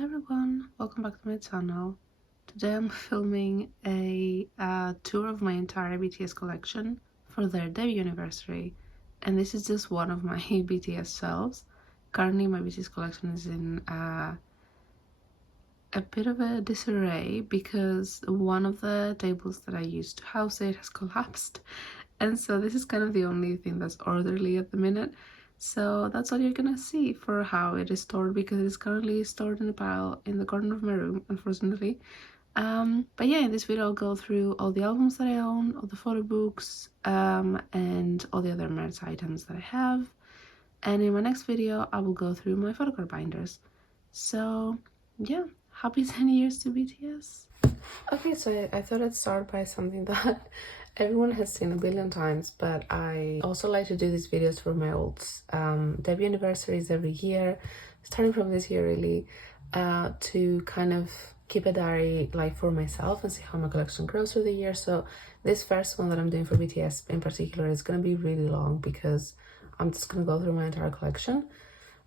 Hi everyone, welcome back to my channel. Today I'm filming a tour of my entire BTS collection for their debut anniversary, and this is just one of my BTS shelves. Currently my BTS collection is in a bit of a disarray because one of the tables that I used to house it has collapsed, and so this is kind of the only thing that's orderly at the minute. So that's all you're gonna see for how it is stored, because it's currently stored in a pile in the corner of my room, unfortunately. But yeah, in this video I'll go through all the albums that I own, all the photo books, and all the other merch items that I have. And in my next video I will go through my photocard binders. So yeah, happy 10 years to BTS. Okay, so I thought I'd start by something that everyone has seen a billion times, but I also like to do these videos for my olds. Debut anniversaries every year, starting from this year really, to kind of keep a diary like for myself and see how my collection grows through the year. So this first one that I'm doing for BTS in particular is going to be really long because I'm just going to go through my entire collection.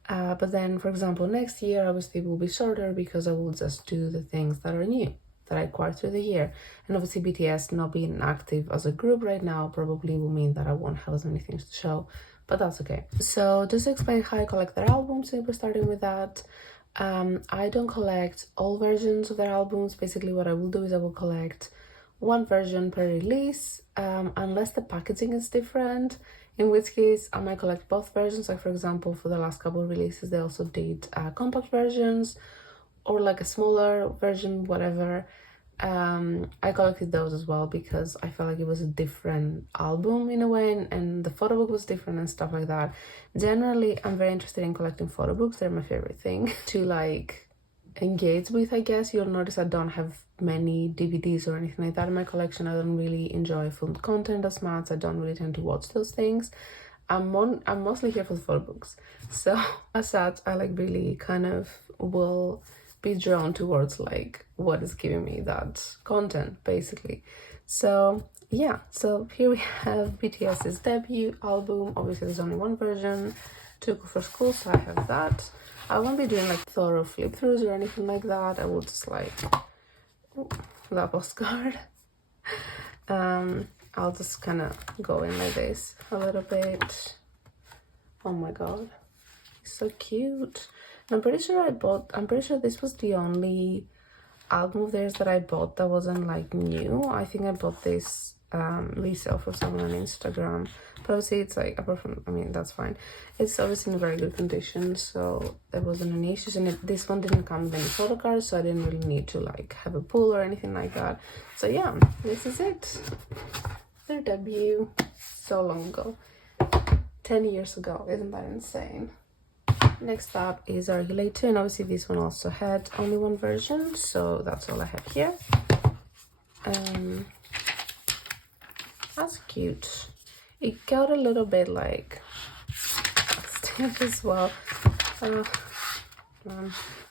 But then, for example, next year obviously will be shorter because I will just do the things that are new that I acquired through the year. And obviously BTS not being active as a group right now probably will mean that I won't have as many things to show, but that's okay. So just to explain how I collect their albums, so we're starting with that. I don't collect all versions of their albums. Basically what I will do is I will collect one version per release, unless the packaging is different, in which case I might collect both versions. Like for example, for the last couple of releases they also did compact versions or like a smaller version, whatever. I collected those as well because I felt like it was a different album in a way, and the photo book was different and stuff like that. Generally I'm very interested in collecting photo books. They're my favorite thing to like engage with, I guess. You'll notice I don't have many DVDs or anything like that in my collection. I don't really enjoy filmed content as much. I don't really tend to watch those things. I'm mostly here for the photo books. So as such, I like really kind of will be drawn towards like what is giving me that content basically. So yeah, so here we have BTS's debut album. Obviously there's only one version to go for school, so I have that. I won't be doing like thorough flip throughs or anything like that. I will just like that postcard. I'll just kind of go in like this a little bit. Oh my god, it's so cute. And I'm pretty sure this was the only album of theirs that I bought that wasn't like new. I think I bought this resale for someone on Instagram, but obviously it's like, apart from, I mean, that's fine, it's obviously in very good condition, so there wasn't any issues. And this one didn't come with any photo cards, so I didn't really need to like have a pull or anything like that. So yeah, this is it, their debut, so long ago, 10 years ago. Isn't that insane? Next up is Regulate 2, and obviously this one also had only one version, so that's all I have here. That's cute. It got a little bit like stiff as well.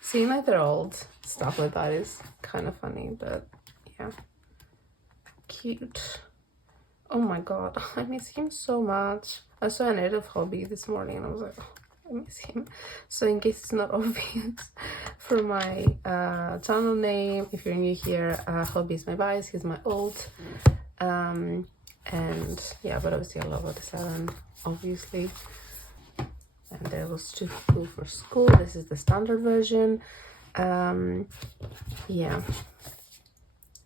Seeing like their old stuff like that is kind of funny, but yeah, cute. Oh my god, I miss him so much. I saw an edit of Hobby this morning and I was like, oh, I miss him. So in case it's not obvious for my channel name, if you're new here, Hobby is my bias, he's my alt. And yeah, but obviously I love 87, obviously. And there was to go for school. This is the standard version. Yeah.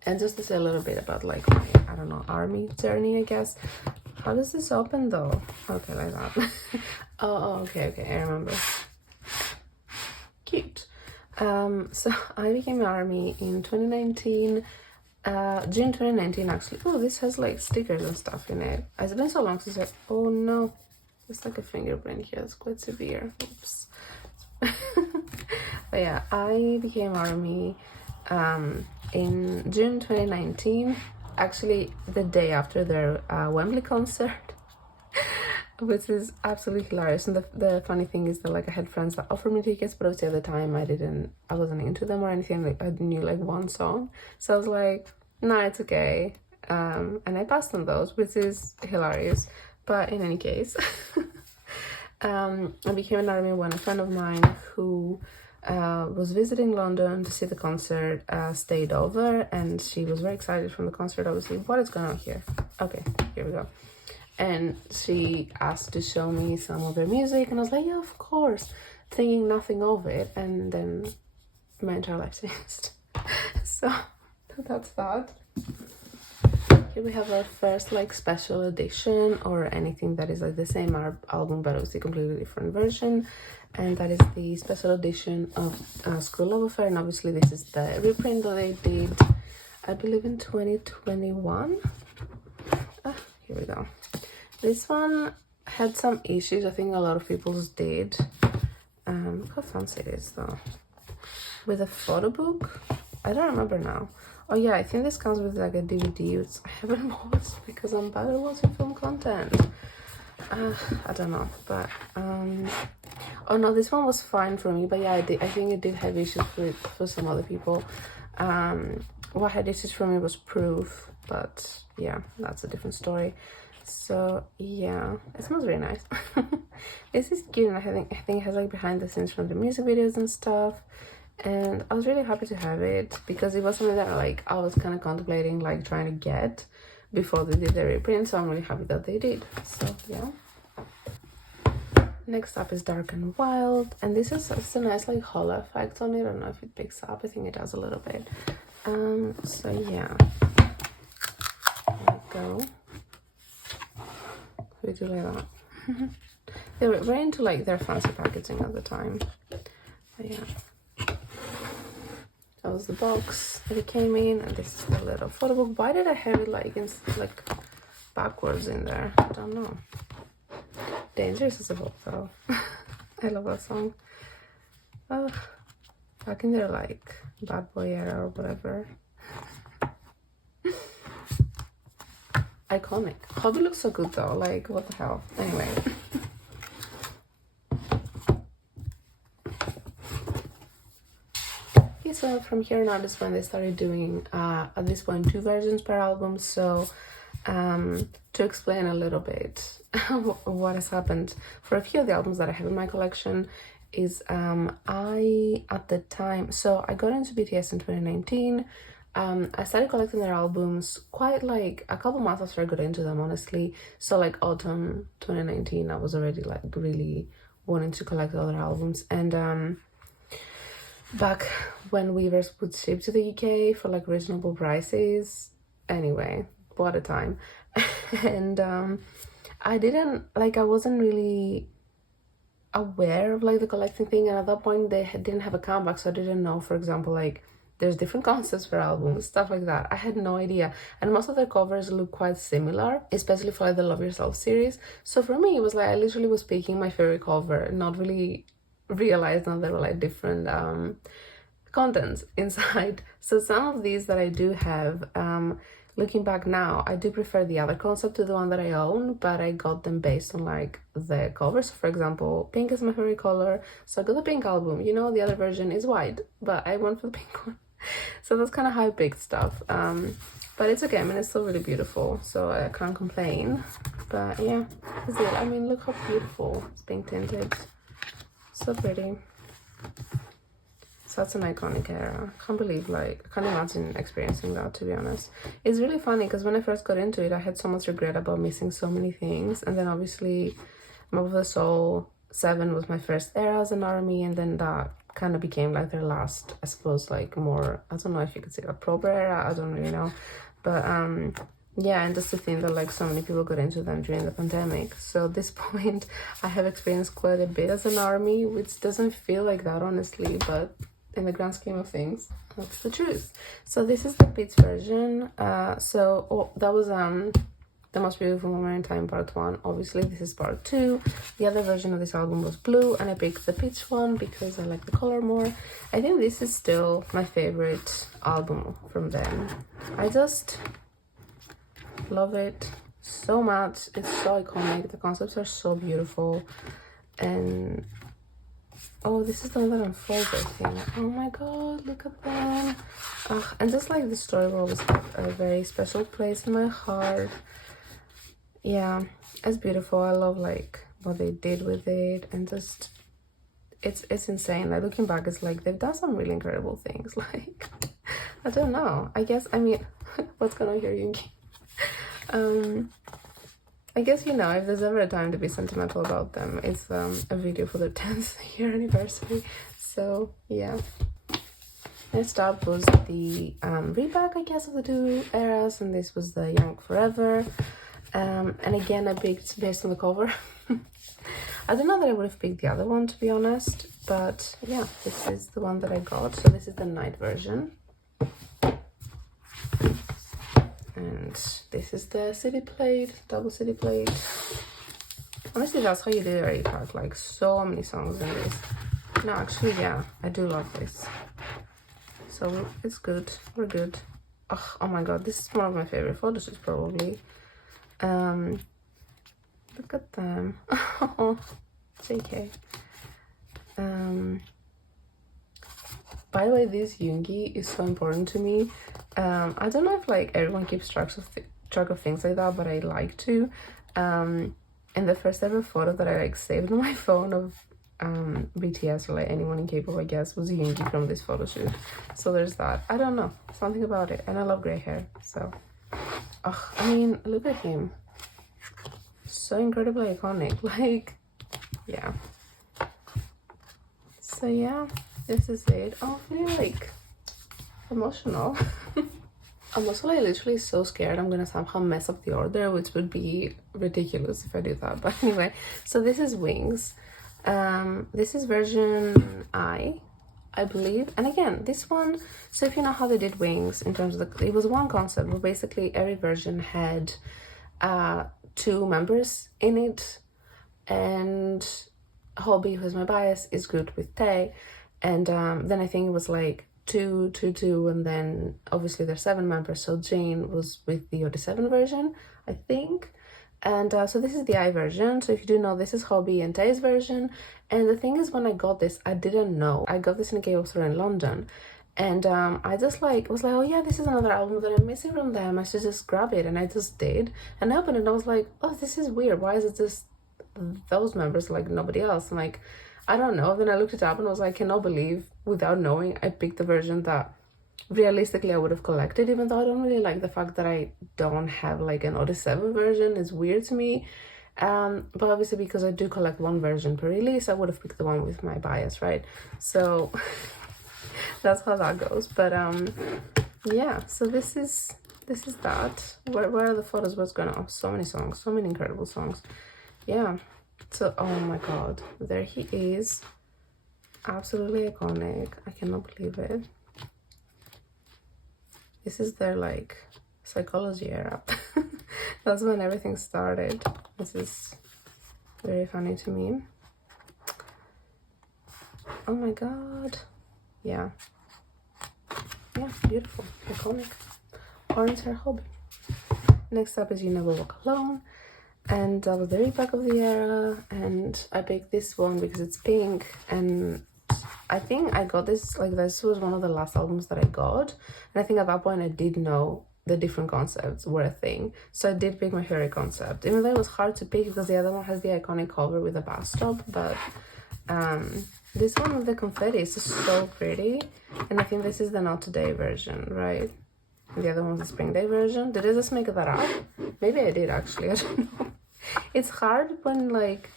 And just to say a little bit about like my, I don't know, army journey, I guess. How does this open though? Okay, like that. oh, okay, I remember. Cute. So I became army in 2019. June 2019 actually. Oh, this has like stickers and stuff in it. It's been so long since oh no, there's like a fingerprint here. It's quite severe. Oops. But yeah, I became army in June 2019, actually the day after their Wembley concert. Which is absolutely hilarious. And the funny thing is that like I had friends that offered me tickets, but obviously at the time I wasn't into them or anything. Like I knew like one song, so I was like, nah, it's okay. And I passed on those, which is hilarious. But in any case, I became an army when a friend of mine who was visiting London to see the concert, stayed over, and she was very excited from the concert, obviously. What is going on here? Okay, here we go. And she asked to show me some of her music, and I was like, yeah, of course, thinking nothing of it, and then my entire life changed. So that's that. Here we have our first like special edition, or anything that is like the same album but obviously completely different version, and that is the special edition of School Love Affair. And obviously this is the reprint that they did, I believe, in 2021. Here we go. This one had some issues. I think a lot of people's did. Look how fancy it is though. With a photo book. I don't remember now. Oh yeah, I think this comes with like a DVD, which I haven't watched because I'm bad at watching film content. I don't know, but oh no, this one was fine for me, but yeah, I think it did have issues for some other people. What had issues for me was proof, but yeah, that's a different story. So yeah, it smells really nice. This is cute, and I think it has like behind the scenes from the music videos and stuff. And I was really happy to have it because it was something that like I was kind of contemplating like trying to get before they did the reprint, so I'm really happy that they did. So yeah. Next up is Dark and Wild, and this is a nice like hollow effect on it. I don't know if it picks up. I think it does a little bit. So yeah, there we go. We do like that. They were very into like their fancy packaging at the time. But yeah. That was the box that it came in, and this is the little photo book. Why did I have it like backwards in there? I don't know. Dangerous is a book though. I love that song. Back in their like bad boy era or whatever. Iconic. Hobby looks so good though. Like what the hell? Anyway. So from here on out is when they started doing at this point 2 versions per album. So to explain a little bit what has happened for a few of the albums that I have in my collection is I at the time, so I got into BTS in 2019. I started collecting their albums quite like a couple months after I got into them, honestly. So like autumn 2019 I was already like really wanting to collect other albums. And back when Weavers would ship to the UK for like reasonable prices. Anyway, what a time. And I wasn't really aware of like the collecting thing, and at that point they didn't have a comeback, so I didn't know, for example, like there's different concepts for albums, stuff like that. I had no idea, and most of their covers look quite similar, especially for like the Love Yourself series. So for me it was like I literally was picking my favorite cover, not really realized that there were like different contents inside. So some of these that I do have, looking back now, I do prefer the other concept to the one that I own, but I got them based on like the covers. For example, pink is my favorite color, so I got the pink album. You know, the other version is white, but I went for the pink one. So that's kind of how I picked stuff. But it's okay. I mean, it's still really beautiful, so I can't complain. But yeah, that's it. I mean, look how beautiful it's pink tinted. So pretty. So that's an iconic era. I can't believe, like, I can't imagine experiencing that, to be honest. It's really funny because when I first got into it, I had so much regret about missing so many things. And then obviously Mob of the Soul 7 was my first era as an ARMY, and then that kind of became like their last, I suppose, like more, I don't know if you could say a proper era, I don't really know. But yeah, and just to think that like so many people got into them during the pandemic. So at this point I have experienced quite a bit as an ARMY, which doesn't feel like that, honestly, but in the grand scheme of things, that's the truth. So this is the Pitch version. That was The Most Beautiful Moment in Time part 1. Obviously this is part 2. The other version of this album was blue, and I picked the Pitch one because I like the color more. I think this is still my favorite album from them. I just love it so much. It's so iconic. The concepts are so beautiful. And oh, this is the one that unfolds, I think. Oh my god, look at them. And just like the story will always have a very special place in my heart. Yeah, it's beautiful. I love like what they did with it, and just it's insane. Like looking back, it's like they've done some really incredible things. Like I don't know. I guess I mean, what's gonna hear Yoongi? I guess, you know, if there's ever a time to be sentimental about them, it's a video for their 10th year anniversary. So yeah. Next up was the reback, I guess, of the two eras, and this was the Young Forever. And again, I picked based on the cover. I don't know that I would have picked the other one, to be honest, but yeah, this is the one that I got. So this is the night version. And this is the CD plate, double CD plate. Honestly, that's how you do it, right? Like so many songs in this. No, actually, yeah, I do love this. So it's good, we're good. Oh my god, this is one of my favorite photo shoots probably. Look at them. Oh, JK. By the way, this Yoongi is so important to me. I don't know if like everyone keeps track of things like that, but I like to. And the first ever photo that I like saved on my phone of BTS or like anyone in K-pop, I guess, was Yoongi from this photo shoot. So there's that. I don't know, something about it, and I love gray hair. So, I mean, look at him. So incredibly iconic. Like, yeah. So yeah, this is it. Oh, I feel like emotional. I'm also like literally so scared I'm gonna somehow mess up the order, which would be ridiculous if I do that. But anyway, so this is Wings. This is version I believe. And again, this one, so if you know how they did Wings in terms of it was one concept, but basically every version had 2 members in it, and Hobby, who's my bias, is good with Tae, and then I think it was like 2, 2, 2, and then obviously there's 7 members, so Jane was with the OD7 version, I think. And so this is the I version. So if you do know, this is Hobby and Tae's version. And the thing is, when I got this, I didn't know. I got this in a K-pop store in London, and I just like was like, oh yeah, this is another album that I'm missing from them, I should just grab it. And I just did, and I opened it and I was like, oh, this is weird, why is it just those members, like nobody else? And like, I don't know. Then I looked it up and I was like, I cannot believe, without knowing, I picked the version that realistically I would have collected, even though I don't really like the fact that I don't have like an OD7 version. It's weird to me. But obviously because I do collect one version per release, I would have picked the one with my bias, right? So that's how that goes. But yeah, so this is that. Where are the photos? What's going on? So many songs, so many incredible songs. Yeah. So oh my god, there he is. Absolutely iconic. I cannot believe it. This is their like psychology era. That's when everything started. This is very funny to me. Oh my god. Yeah. Yeah, beautiful. Iconic. Orange hair Hobby. Next up is You Never Walk Alone. And that was the repack of the era. And I picked this one because it's pink, and I think I got this, like this was one of the last albums that I got, and I think at that point I did know the different concepts were a thing, so I did pick my favorite concept, even though it was hard to pick because the other one has the iconic cover with a bus stop. But this one with the confetti is just so pretty, and I think this is the Not Today version, right? The other one's the Spring Day version. Did I just make that up? Maybe I did, actually. I don't know. It's hard when like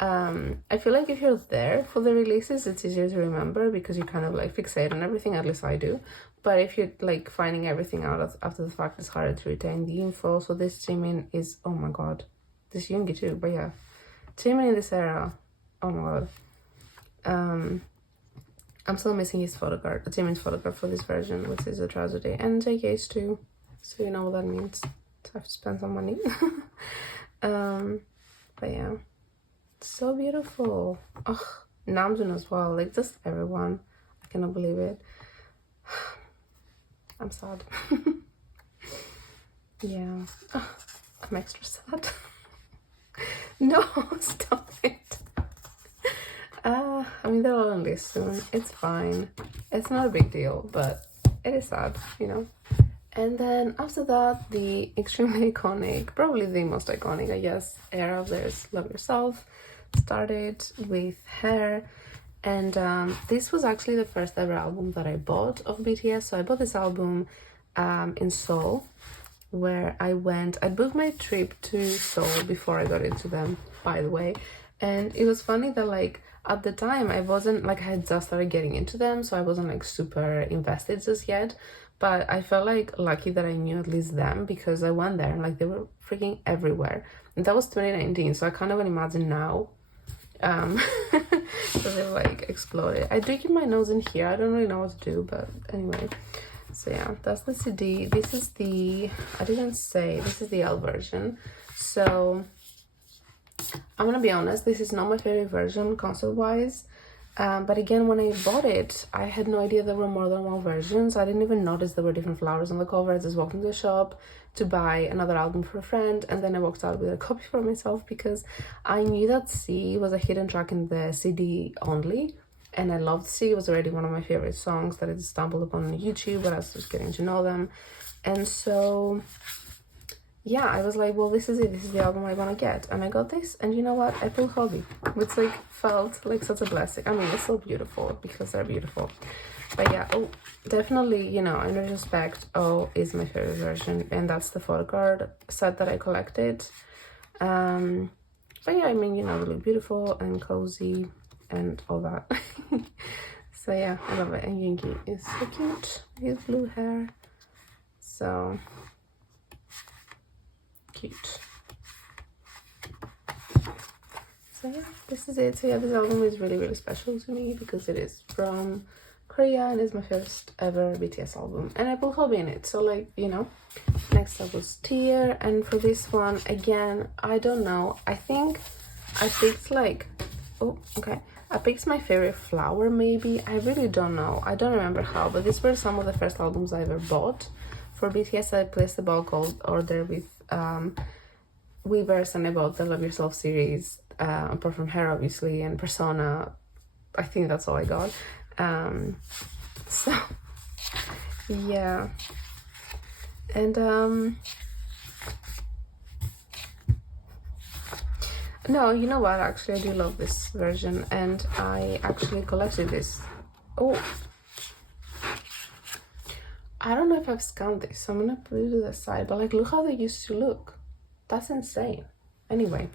I feel like if you're there for the releases, it's easier to remember because you kind of like fixate on everything, at least I do. But if you're like finding everything out after the fact, it's harder to retain the info. So this Jimin is, oh my god, this Yoongi too, but yeah, Jimin in this era, oh my god. I'm still missing his photocard, Jimin's photocard for this version, which is a tragedy, and JK's too, so you know what that means. So I have to spend some money. But yeah. So beautiful. Oh, Namjoon as well, like just everyone. I cannot believe it. I'm sad. Yeah. Oh, I'm extra sad. No, stop it. I mean, they'll all enlist soon. It's fine. It's not a big deal, but it is sad, you know. And then after that, the extremely iconic, probably the most iconic, I guess, era of theirs, Love Yourself, started with Hair. And this was actually the first ever album that I bought of BTS. So I bought this album in Seoul, where I booked my trip to Seoul before I got into them, by the way. And it was funny that like at the time I wasn't like, I had just started getting into them, so I wasn't like super invested just yet. But I felt like lucky that I knew at least them, because I went there and like they were freaking everywhere. And that was 2019, so I can't even imagine now. So they like exploded. I do keep my nose in here, I don't really know what to do, but anyway. So yeah, that's the CD. This is the, I didn't say, this is the L version. So I'm gonna be honest, this is not my favorite version concert-wise. But again, when I bought it, I had no idea there were more than one versions. I didn't even notice there were different flowers on the cover. I just walked into the shop to buy another album for a friend, and then I walked out with a copy for myself because I knew that C was a hidden track in the CD only. And I loved C. It was already one of my favorite songs that I just stumbled upon on YouTube when I was just getting to know them. And so yeah, I was like, well, this is it. This is the album I want to get. And I got this. And you know what? I pulled Hobby, which like felt like such a blessing. I mean, it's so beautiful because they're beautiful. But yeah, oh, definitely, you know, in retrospect, O is my favorite version. And that's the photo card set that I collected. But yeah, I mean, you know, they look beautiful and cozy and all that. So yeah, I love it. And Yoongi is so cute. His blue hair. So cute. So yeah, this is it. So yeah, this album is really, really special to me because it is from Korea and is my first ever BTS album. And I put Hobby in it. So like, you know, next up was Tear. And for this one, again, I don't know. I think I picked like, oh, okay. I picked my favorite flower, maybe. I really don't know. I don't remember how, but these were some of the first albums I ever bought. For BTS, I placed the bulk order with Weverse, and I bought the Love Yourself series, apart from Hair, obviously, and Persona. I think that's all I got. So, yeah. And, no, you know what, actually I do love this version, and I actually collected this. Oh, I don't know if I've scanned this, so I'm gonna put it to the side, but like, look how they used to look. That's insane. Anyway.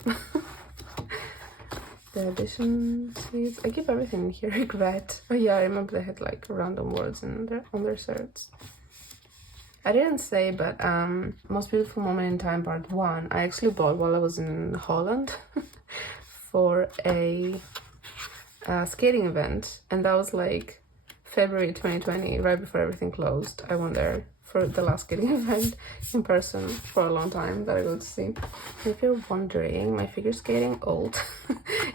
The edition seeds, I keep everything in here. Regret. Oh yeah, I remember they had like random words on their shirts. I didn't say, but Most Beautiful Moment in Time Part 1 I actually bought while I was in Holland for a skating event, and that was like February 2020, right before everything closed. I went there for the last skating event in person for a long time that I go to see. If you're wondering, my figure skating old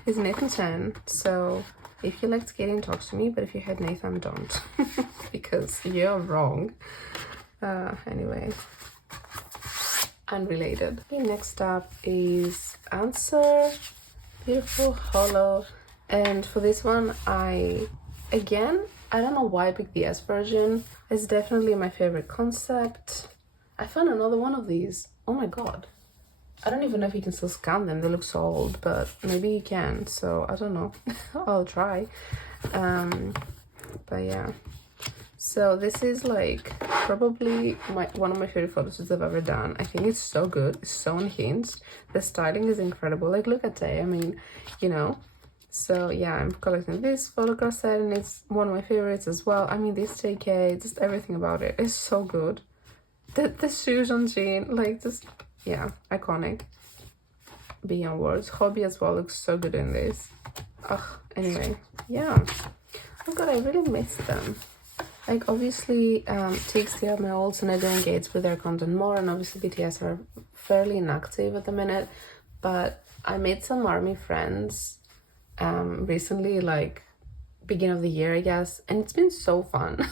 is Nathan Chen, so if you like skating, talk to me, but if you hate Nathan, don't. Because you're wrong. Anyway, unrelated. Okay, next up is Answer, Beautiful Hollow, and for this one, I don't know why I picked the S version. It's definitely my favorite concept. I found another one of these. Oh my god. I don't even know if you can still scan them. They look so old, but maybe you can. So I don't know. I'll try. But yeah. So this is like probably one of my favorite photo shoots I've ever done. I think it's so good. It's so unhinged. The styling is incredible. Like, look at Tay. I mean, you know. So yeah, I'm collecting this photograph set, and it's one of my favorites as well. I mean, this JK, just everything about it is so good. The shoes on Jean, like, just, yeah, iconic. Beyond words. Hobby as well looks so good in this. Ugh, anyway, yeah. Oh god, I really missed them. Like, obviously, TXT are my olds, and I do engage with their content more, and obviously BTS are fairly inactive at the minute, but I made some ARMY friends recently, like beginning of the year, I guess, and it's been so fun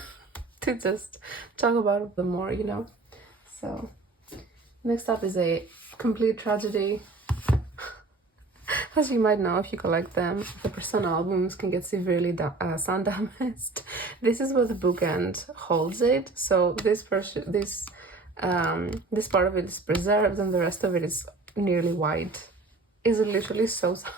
to just talk about them more, you know. So next up is a complete tragedy. As you might know if you collect them, the Persona albums can get severely sound damaged. This is where the bookend holds it, so this part of it is preserved and the rest of it is nearly white. Is literally so sad.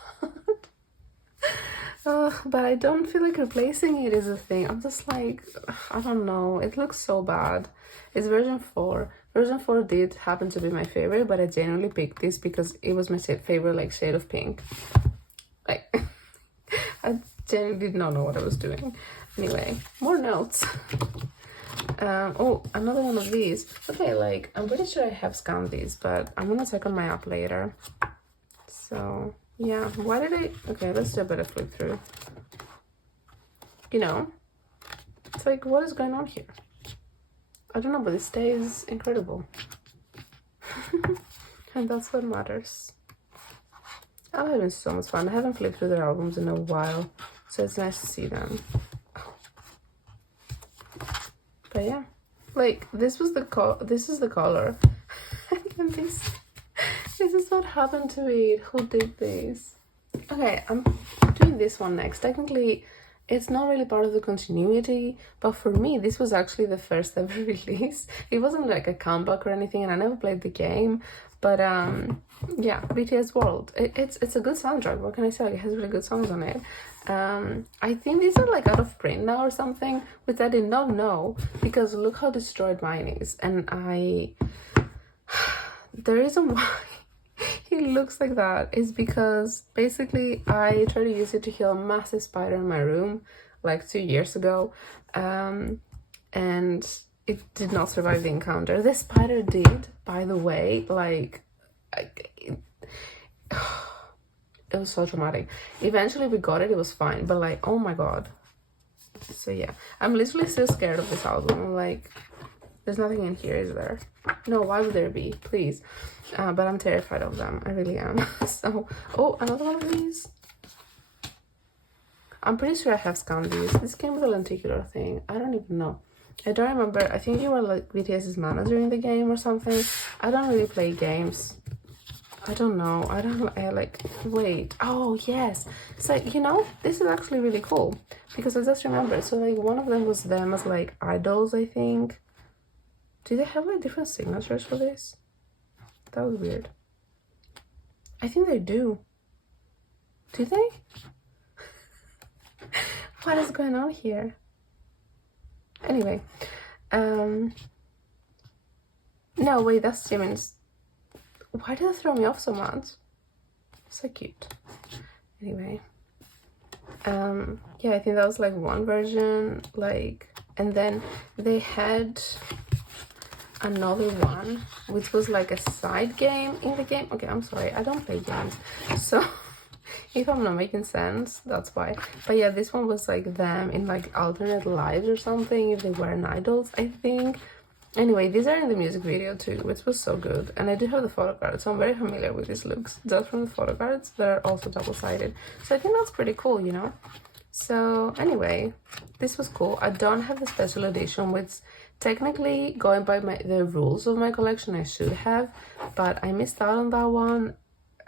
But I don't feel like replacing it is a thing. I'm just like, I don't know. It looks so bad. It's version 4. Version 4 did happen to be my favorite, but I genuinely picked this because it was my favorite like shade of pink. Like, I genuinely did not know what I was doing. Anyway, more notes. Oh, another one of these. Okay, like, I'm pretty sure I have scanned these, but I'm gonna check on my app later. So, yeah, why did I... Okay, let's do a better flip through. You know, it's like, what is going on here? I don't know, but this day is incredible. And that's what matters. I'm having so much fun. I haven't flipped through their albums in a while, so it's nice to see them. But yeah, like, this is the color. And this is what happened to it. Who did this? Okay, I'm doing this one next. Technically, it's not really part of the continuity, but for me, this was actually the first ever release. It wasn't like a comeback or anything, and I never played the game, but yeah, BTS World. It's a good soundtrack. What can I say? Like, it has really good songs on it. I think these are like out of print now or something, which I did not know, because look how destroyed mine is. And the reason why it looks like that is because basically I tried to use it to heal a massive spider in my room like 2 years ago, and it did not survive the encounter. The spider did, by the way. Like, it was so traumatic. Eventually we got it, it was fine, but like, oh my god. So yeah, I'm literally still scared of this album. I'm like, there's nothing in here, is there? No, why would there be? Please. But I'm terrified of them. I really am. So, oh, another one of these. I'm pretty sure I have scanned these. This came with a lenticular thing. I don't even know. I don't remember. I think you were like BTS's manager in the game or something. I don't really play games. I don't know. I like, wait. Oh, yes. So, you know, this is actually really cool because I just remember. So, like, one of them was them as, like, idols, I think. Do they have, like, different signatures for this? That was weird. I think they do. Do they? What is going on here? Anyway. No, wait, that's Jimin's. Why did it throw me off so much? So cute. Anyway. Yeah, I think that was like one version, like, and then they had another one which was like a side game in the game. Okay, I'm sorry, I don't play games, so if I'm not making sense, that's why. But yeah, this one was like them in like alternate lives or something, if they weren't idols, I think. Anyway, these are in the music video too, which was so good. And I do have the photo cards, so I'm very familiar with these looks just from the photo cards. They're also double-sided, so I think that's pretty cool, you know. So anyway, this was cool. I don't have the special edition, which technically, going by the rules of my collection, I should have, but I missed out on that one.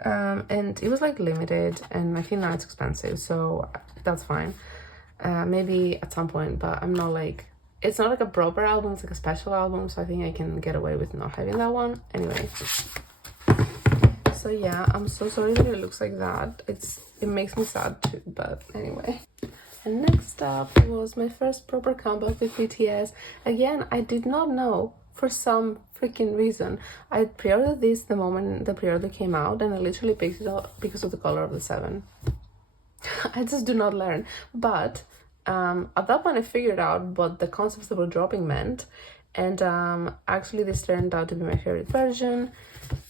And it was like limited, and I think now it's expensive, so that's fine. Maybe at some point, but I'm not like, it's not like a proper album, it's like a special album, so I think I can get away with not having that one. Anyway, so yeah, I'm so sorry that it looks like that. It makes me sad too, but anyway. And next up was my first proper comeback with BTS. Again, I did not know, for some freaking reason. I pre-ordered this the moment the pre-order came out, and I literally picked it up because of the color of the 7. I just do not learn. But at that point I figured out what the concepts that were dropping meant, and actually this turned out to be my favorite version.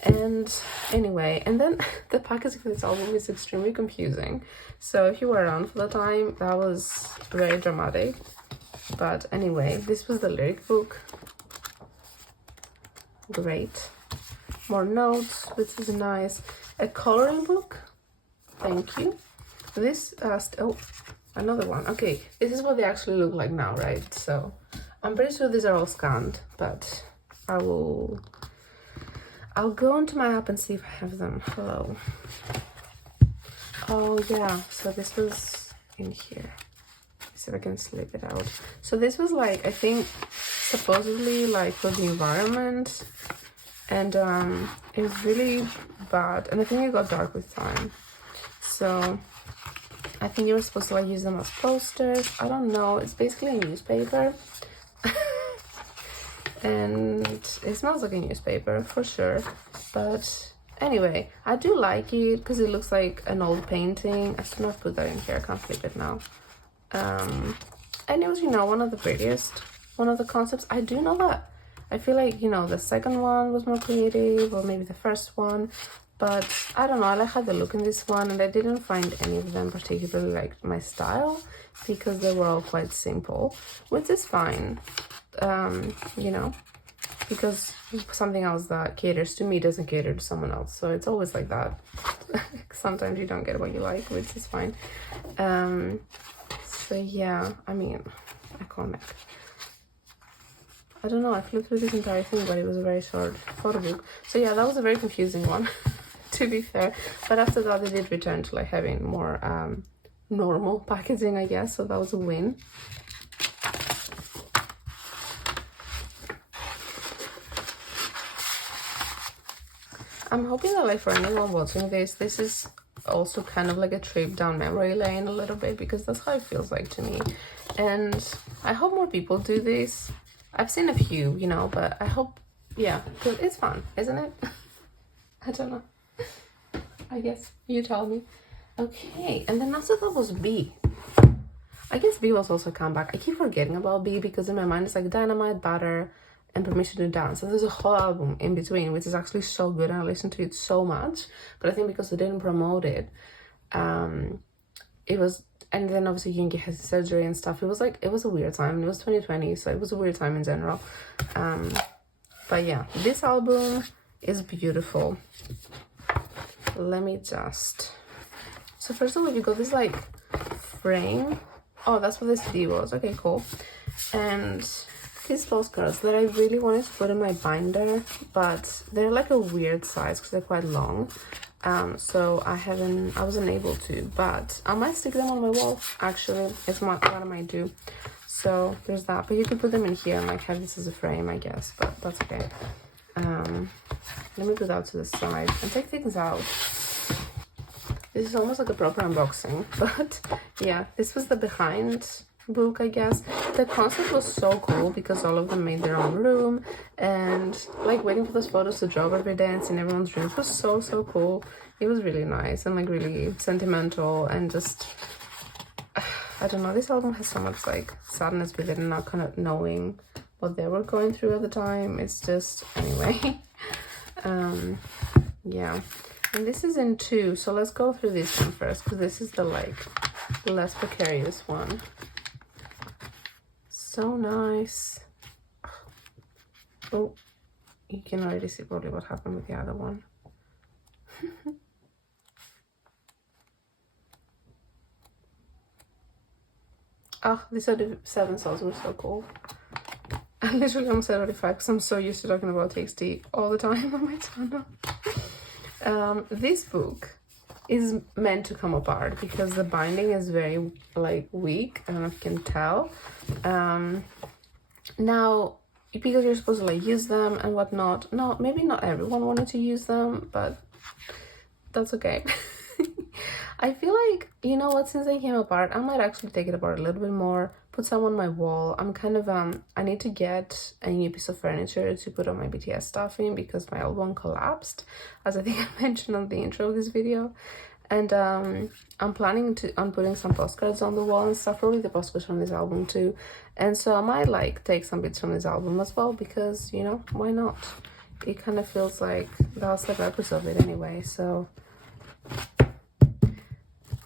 And anyway, and then the packaging for this album is extremely confusing, so if you were around for the time, that was very dramatic. But anyway, this was the lyric book. Great. More notes, which is nice. A coloring book, thank you. This oh, another one. Okay, this is what they actually look like now, right? So I'm pretty sure these are all scanned, but I'll go onto my app and see if I have them. Hello. Oh yeah, so this was in here. Let's see if I can slip it out. So this was like, I think, supposedly like for the environment, and it was really bad, and I think it got dark with time. So I think you're supposed to like use them as posters. I don't know. It's basically a newspaper. And it smells like a newspaper for sure. But anyway, I do like it because it looks like an old painting. I should not put that in here. I can't flip it now. And it was, you know, one of the prettiest, one of the concepts. I do know that. I feel like, you know, the second one was more creative, or maybe the first one. But I don't know, I like how they look in this one, and I didn't find any of them particularly like my style because they were all quite simple, which is fine, you know, because something else that caters to me doesn't cater to someone else. So it's always like that. Sometimes you don't get what you like, which is fine. So yeah, I mean, iconic. I don't know, I flipped through this entire thing, but it was a very short photo book. So yeah, that was a very confusing one. To be fair, but after that they did return to like having more normal packaging, I guess, so that was a win. I'm hoping that like for anyone watching this is also kind of like a trip down memory lane a little bit, because that's how it feels like to me, and I hope more people do this. I've seen a few, you know, but I hope, yeah, because it's fun, isn't it? I don't know. I guess you tell me. Okay, and then after that was B. I guess B was also a comeback. I keep forgetting about B because in my mind it's like Dynamite, Butter, and Permission to Dance. And there's a whole album in between, which is actually so good, and I listen to it so much. But I think because they didn't promote it, it was, and then obviously Yoongi has surgery and stuff. It was like, it was a weird time. It was 2020, so it was a weird time in general. But yeah, this album is beautiful. Let me just, so first of all, you got this like frame. Oh, that's what this CD was. Okay, cool. And these postcards that I really wanted to put in my binder, but they're like a weird size because they're quite long. So I wasn't able to, but I might stick them on my wall. Actually, it's what I might do. So there's that, but you can put them in here and like have this as a frame, I guess, but that's okay. Let me put that to the side and take things out. This is almost like a proper unboxing, but yeah, this was the behind book, I guess. The concept was so cool because all of them made their own room, and like waiting for those photos to drop every day and seeing everyone's rooms was so cool. It was really nice and like really sentimental, and just I don't know, this album has so much like sadness with it and not kind of knowing what they were going through at the time. It's just, anyway. Yeah, and this is in 2, so let's go through this one first because this is the like less precarious one. So nice. Oh, you can already see probably what happened with the other one. Oh, these 37 songs were so cool. I literally almost said 45 because I'm so used to talking about TXT all the time on my channel. This book is meant to come apart because the binding is very like weak. I don't know if you can tell. Now, because you're supposed to like use them and whatnot. No, maybe not everyone wanted to use them, but that's okay. I feel like, you know what, since they came apart, I might actually take it apart a little bit more, put some on my wall. I'm kind of, I need to get a new piece of furniture to put all my BTS stuff in because my old one collapsed, as I think I mentioned on the intro of this video. And I'm planning on putting some postcards on the wall and stuff, probably the postcards from this album too. And so I might like take some bits from this album as well because, you know, why not? It kind of feels like that's the purpose of it anyway, so.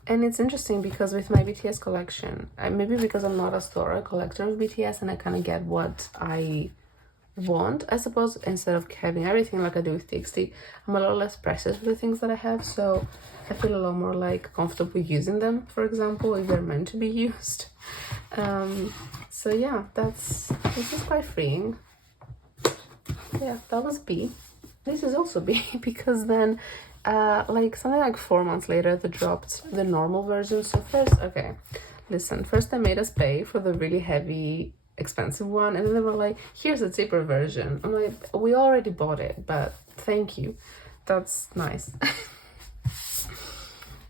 And it's interesting because with my BTS collection, maybe because I'm not a thorough collector of BTS and I kind of get what I want, I suppose, instead of having everything like I do with TXT, I'm a lot less precious with the things that I have, so I feel a lot more like comfortable using them, for example, if they're meant to be used. So yeah, this is quite freeing. Yeah, that was B. This is also B because then like something like 4 months later they dropped the normal version. So first, okay, listen, first they made us pay for the really heavy expensive one, and then they were like, here's a cheaper version. I'm like, we already bought it, but thank you, that's nice.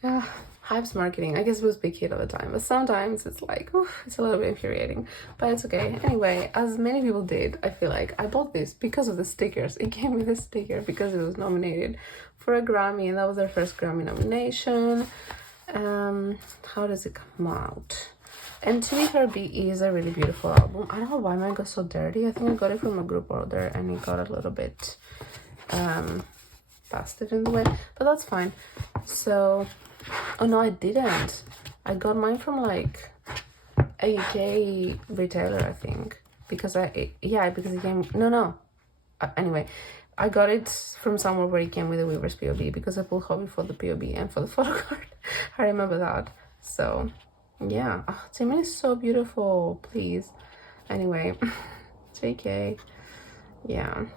Yeah, Hype's marketing, I guess it was big hit at the time, but sometimes it's like, oof, it's a little bit infuriating, but it's okay. Anyway, as many people did, I feel like I bought this because of the stickers. It came with a sticker because it was nominated for a Grammy, and that was their first Grammy nomination. How does it come out? And to be fair, BE is a really beautiful album. I don't know why mine got so dirty. I think I got it from a group order and it got a little bit busted in the way, but that's fine. So, oh no, I didn't. I got mine from like a UK retailer, I think, because because it came, anyway, I got it from somewhere where it came with a Weaver's POB, because I pulled hobby for the POB and for the photo card. I remember that. So yeah, oh, Jimin is so beautiful, please. Anyway, JK, yeah.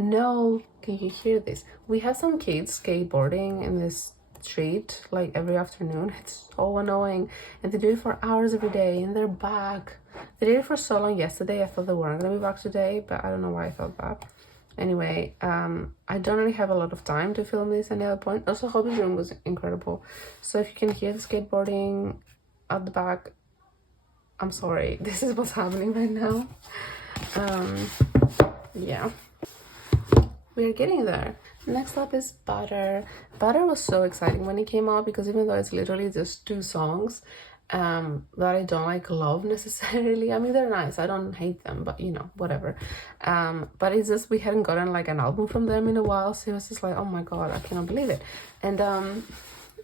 No, can you hear this? We have some kids skateboarding in this street like every afternoon. It's so annoying, and they do it for hours every day, and they're back. They did it for so long yesterday. I thought they weren't gonna be back today, but I don't know why I thought that. Anyway, I don't really have a lot of time to film this any other point. Also, Hobby's room was incredible, so if you can hear the skateboarding at the back, I'm sorry. This is what's happening right now. Yeah, we're getting there. Next up is Butter. Butter was so exciting when it came out, because even though it's literally just 2 songs that I don't like love necessarily. I mean, they're nice, I don't hate them, but you know, whatever. But it's just, we hadn't gotten like an album from them in a while, so it was just like, oh my god, I cannot believe it. And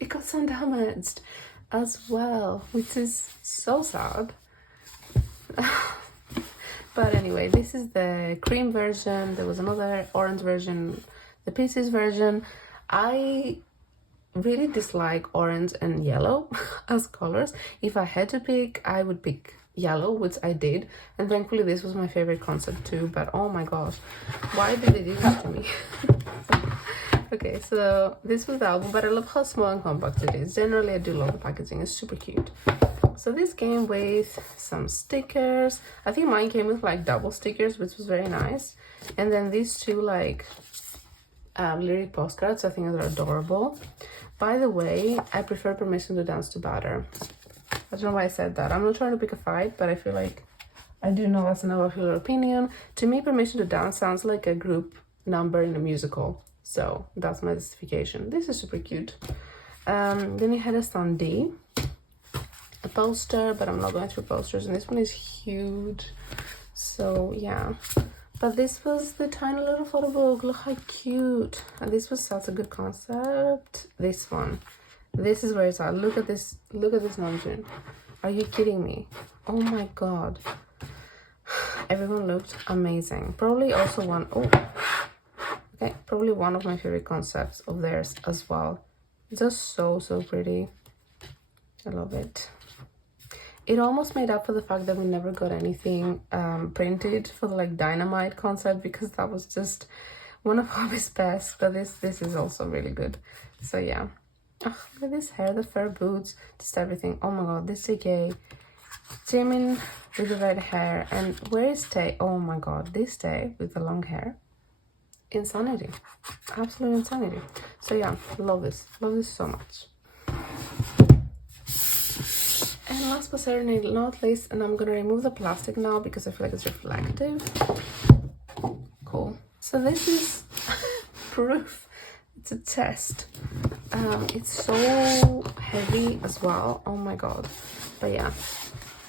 it got sun damaged as well, which is so sad. But anyway, this is the cream version. There was another orange version, the pieces version. I really dislike orange and yellow as colors. If I had to pick, I would pick yellow, which I did, and thankfully this was my favorite concept too. But oh my gosh, why did they do that to me? Okay, so this was the album, but I love how small and compact it is. Generally, I do love the packaging. It's super cute. So this came with some stickers. I think mine came with like double stickers, which was very nice. And then these 2 like lyric postcards. I think they're adorable. By the way, I prefer Permission to Dance to Butter. I don't know why I said that. I'm not trying to pick a fight, but I feel like I do know that's an unpopular opinion. To me, Permission to Dance sounds like a group number in a musical. So that's my justification. This is super cute. Then you had a Sunday, a poster, but I'm not going through posters, and this one is huge. So yeah, but this was the tiny little photo book. Look how cute. And this was such a good concept. This one, this is where it's at. Look at this Namjoon. Are you kidding me? Oh my god, everyone looked amazing. Probably also one, okay, probably one of my favorite concepts of theirs as well. Just so pretty. I love it. It almost made up for the fact that we never got anything printed for the like Dynamite concept, because that was just one of Hobby's best. But this is also really good. So yeah. Oh, look at this hair, the fur boots, just everything. Oh my god, this JK. Jimin with the red hair. And where is Tae? Oh my god, this Tae with the long hair. Insanity. Absolute insanity. So yeah, love this so much. And last but certainly not least, and I'm gonna remove the plastic now because I feel like it's reflective. Cool. So this is proof. It's a test. It's so heavy as well. Oh my god. But yeah,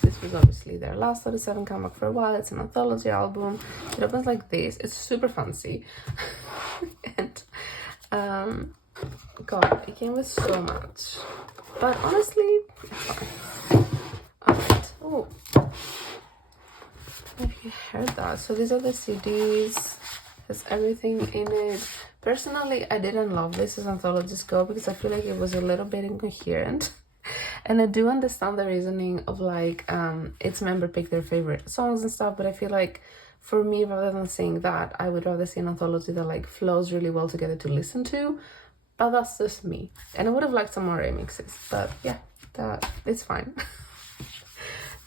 this was obviously their last 37 come back for a while. It's an anthology album. It opens like this. It's super fancy. And god, it came with so much. But honestly, it's fine. Alright. Oh, have you heard that? So these are the CDs. Has everything in it. Personally, I didn't love this as anthologies go because I feel like it was a little bit incoherent. And I do understand the reasoning of like its member pick their favorite songs and stuff, but I feel like for me, rather than seeing that, I would rather see an anthology that like flows really well together to listen to. But that's just me. And I would have liked some more remixes, but yeah, that it's fine.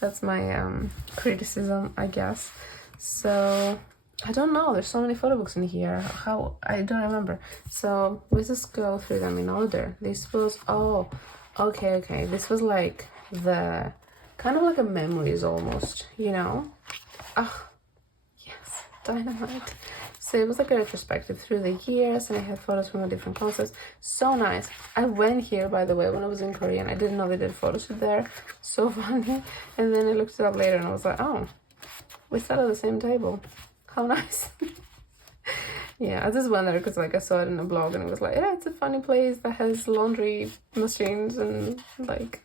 That's my criticism, I guess. So I don't know, there's so many photo books in here. How, I don't remember. So let's just go through them in order. This was, oh, okay. This was like the, kind of like a memories almost, you know? Oh, yes, dynamite. So it was like a retrospective through the years, and I had photos from the different concerts. So nice. I went here, by the way, when I was in Korea, and I didn't know they did photo shoot there. So funny. And then I looked it up later, and I was like, oh, we sat at the same table. How nice. Yeah, I just wondered because like I saw it in a blog, and it was like, yeah, it's a funny place that has laundry machines and like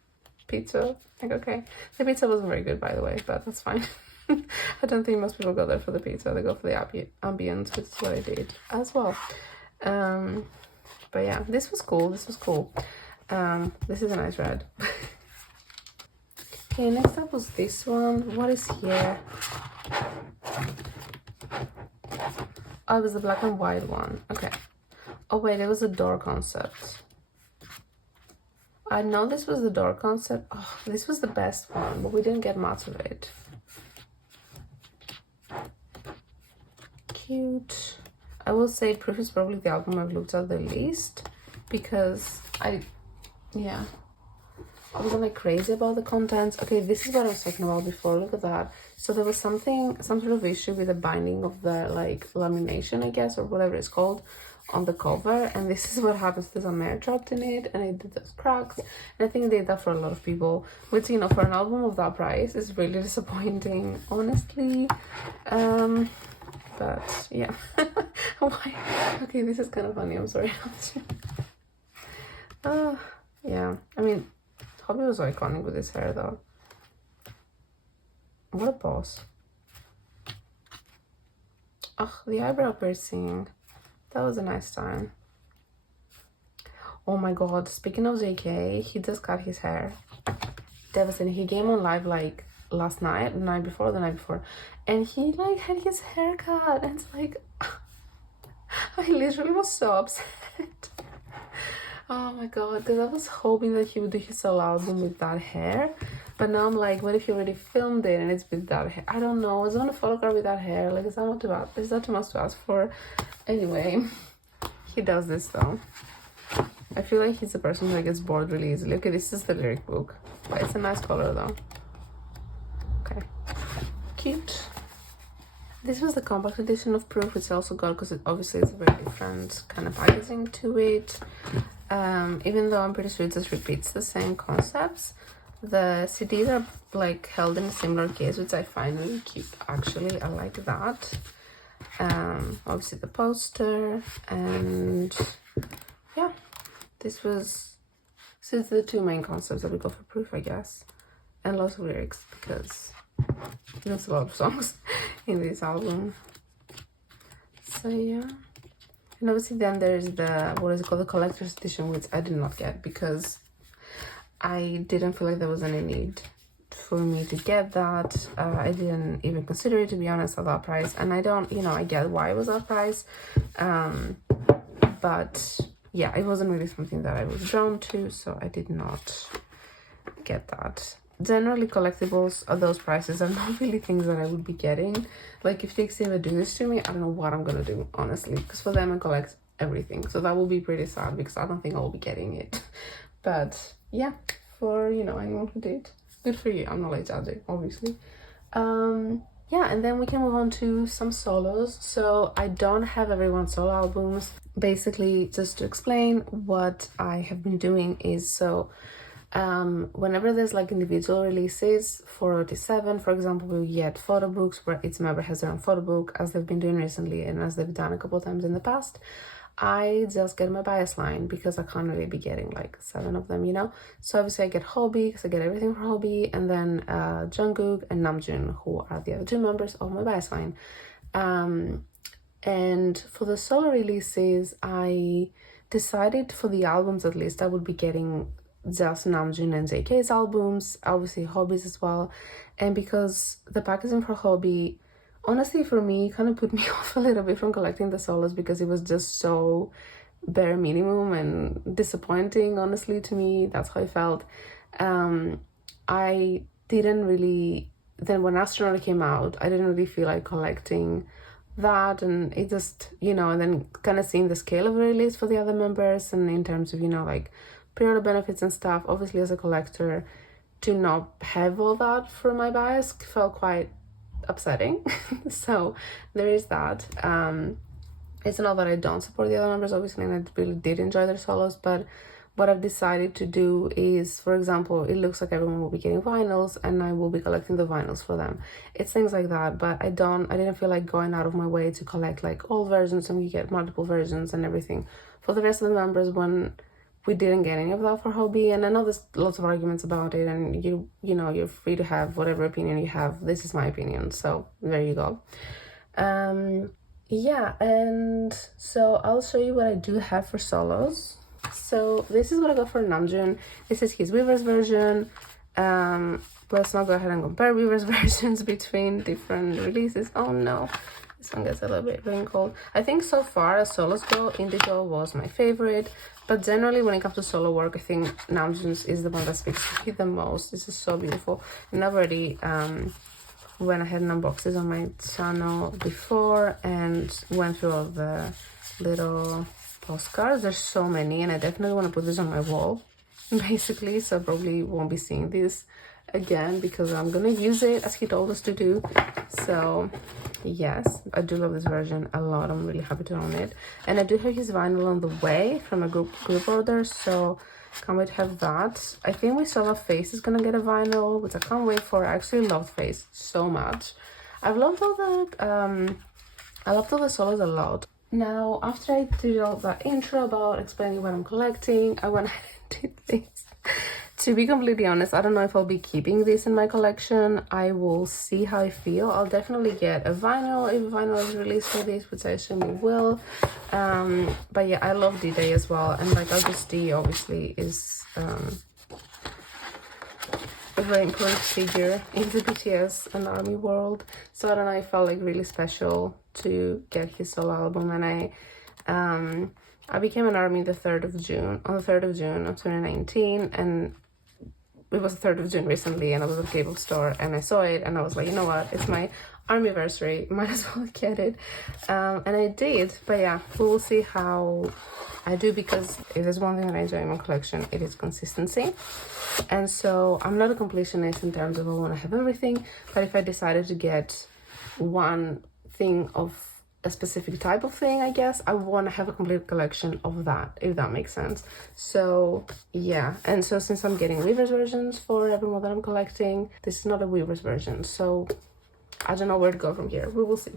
pizza. Like, okay, the pizza wasn't very good, by the way, but that's fine. I don't think most people go there for the pizza. They go for the ambience, which is what I did as well. But yeah, this was cool. This is a nice red. Okay, next up was this one. What is here? Oh, it was the black and white one. Okay. Oh wait, it was a door concept. I know this was the door concept. Oh, this was the best one, but we didn't get much of it. Cute. I will say Proof is probably the album I've looked at the least, because I wasn't like crazy about the contents. Okay, this is what I was talking about before. Look at that. So there was some sort of issue with the binding of the like lamination, I guess, or whatever it's called, on the cover, and this is what happens. There's some air trapped in it, and it did those cracks, and I think they did that for a lot of people, which, you know, for an album of that price is really disappointing, honestly. But yeah. Why? Okay, this is kind of funny, I'm sorry. Yeah, I mean, Hobby was iconic with his hair though. What a boss. Oh, the eyebrow piercing. That was a nice time. Oh my god, speaking of JK, he just cut his hair. Devastating. He came on live like last night, the night before, and he like had his hair cut, and it's like, I literally was so upset. Oh my god, because I was hoping that he would do his solo album with that hair, but now I'm like, what if he already filmed it and it's with that hair? I don't know. Is on a photo card with that hair? Like, is that too much to ask for? Anyway, he does this though. I feel like he's a person who gets bored really easily. Okay, this is the lyric book, but it's a nice color though. Okay, cute. This was the compact edition of Proof, which I also got because obviously it's a very different kind of packaging to it. Even though I'm pretty sure it just repeats the same concepts, the CDs are like held in a similar case, which I find really cute actually. I like that. Obviously the poster, and yeah, this was, so it's the two main concepts that we got for Proof, I guess, and lots of lyrics because there's a lot of songs in this album. So yeah. And obviously then there's the, what is it called, the collector's edition, which I did not get because I didn't feel like there was any need for me to get that. I didn't even consider it, to be honest, at that price, and I don't, you know, I get why it was that price, but yeah, it wasn't really something that I was drawn to, so I did not get that. Generally, collectibles at those prices are not really things that I would be getting. Like, if Dixie ever do this to me, I don't know what I'm gonna do, honestly, because for them I collect everything, so that will be pretty sad because I don't think I'll be getting it. But yeah, for, you know, anyone who did, good for you. I'm not like judging, obviously. Yeah, and then we can move on to some solos. So I don't have everyone's solo albums. Basically, just to explain, what I have been doing is, so whenever there's like individual releases for OT7, for example, we get photo books where each member has their own photo book, as they've been doing recently and as they've done a couple of times in the past. I just get my bias line because I can't really be getting like 7 of them, you know. So obviously I get Hobby because I get everything for Hobby, and then Jungkook and Namjoon, who are the other 2 members of my bias line. And for the solo releases, I decided, for the albums at least, I would be getting just Namjoon and JK's albums, obviously Hobbies as well. And because the packaging for Hobby, honestly, for me, kind of put me off a little bit from collecting the solos because it was just so bare minimum and disappointing, honestly, to me. That's how I felt. I didn't really, then when Astronaut came out, I didn't really feel like collecting that, and it just, you know, and then kind of seeing the scale of release for the other members, and in terms of, you know, like pre-order benefits and stuff. Obviously, as a collector, to not have all that for my bias felt quite upsetting. So there is that. It's not that I don't support the other members, obviously, and I really did enjoy their solos, but what I've decided to do is, for example, it looks like everyone will be getting vinyls and I will be collecting the vinyls for them. It's things like that, but I didn't feel like going out of my way to collect like all versions, and we get multiple versions and everything for the rest of the members when we didn't get any of that for hobby. And I know there's lots of arguments about it, and you know, you're free to have whatever opinion you have. This is my opinion, so there you go. Yeah, and so I'll show you what I do have for solos. So this is what I got for Namjoon. This is his Weaver's version. Let's not go ahead and compare Weaver's versions between different releases. Oh no, this one gets a little bit wrinkled. I think so far as solos go, Indigo was my favorite, but generally when it comes to solo work, I think Namjoon's is the one that speaks to me the most. This is so beautiful, and I've already when I had unboxes on my channel before and went through all the little postcards. There's so many, and I definitely want to put this on my wall, basically, so I probably won't be seeing this again because I'm gonna use it as he told us to do. So yes, I do love this version a lot. I'm really happy to own it, and I do have his vinyl on the way from a group order, so can't wait to have that. I think we saw that Face is gonna get a vinyl, which I can't wait for. I actually love Face so much. I've loved all the I loved all the solos a lot. Now, after I did all that intro about explaining what I'm collecting, I went ahead and did this. To be completely honest, I don't know if I'll be keeping this in my collection. I will see how I feel. I'll definitely get a vinyl if vinyl is released for this, which I assume it will. But yeah, I love D-Day as well, and like August D obviously is a very important figure in the BTS and ARMY world. So I don't know, it felt like really special to get his solo album, and I became an ARMY the 3rd of June, on the 3rd of June of 2019, and it was the 3rd of June recently, and I was at the cable store and I saw it and I was like, you know what, it's my anniversary, might as well get it. And I did, but yeah, we will see how I do, because if there's one thing that I enjoy in my collection, it is consistency. And so I'm not a completionist in terms of I want to have everything, but if I decided to get one thing of a specific type of thing, I guess I want to have a complete collection of that, if that makes sense. So yeah, and so since I'm getting Weaver's versions for everyone that I'm collecting, this is not a Weaver's version, so I don't know where to go from here. We will see.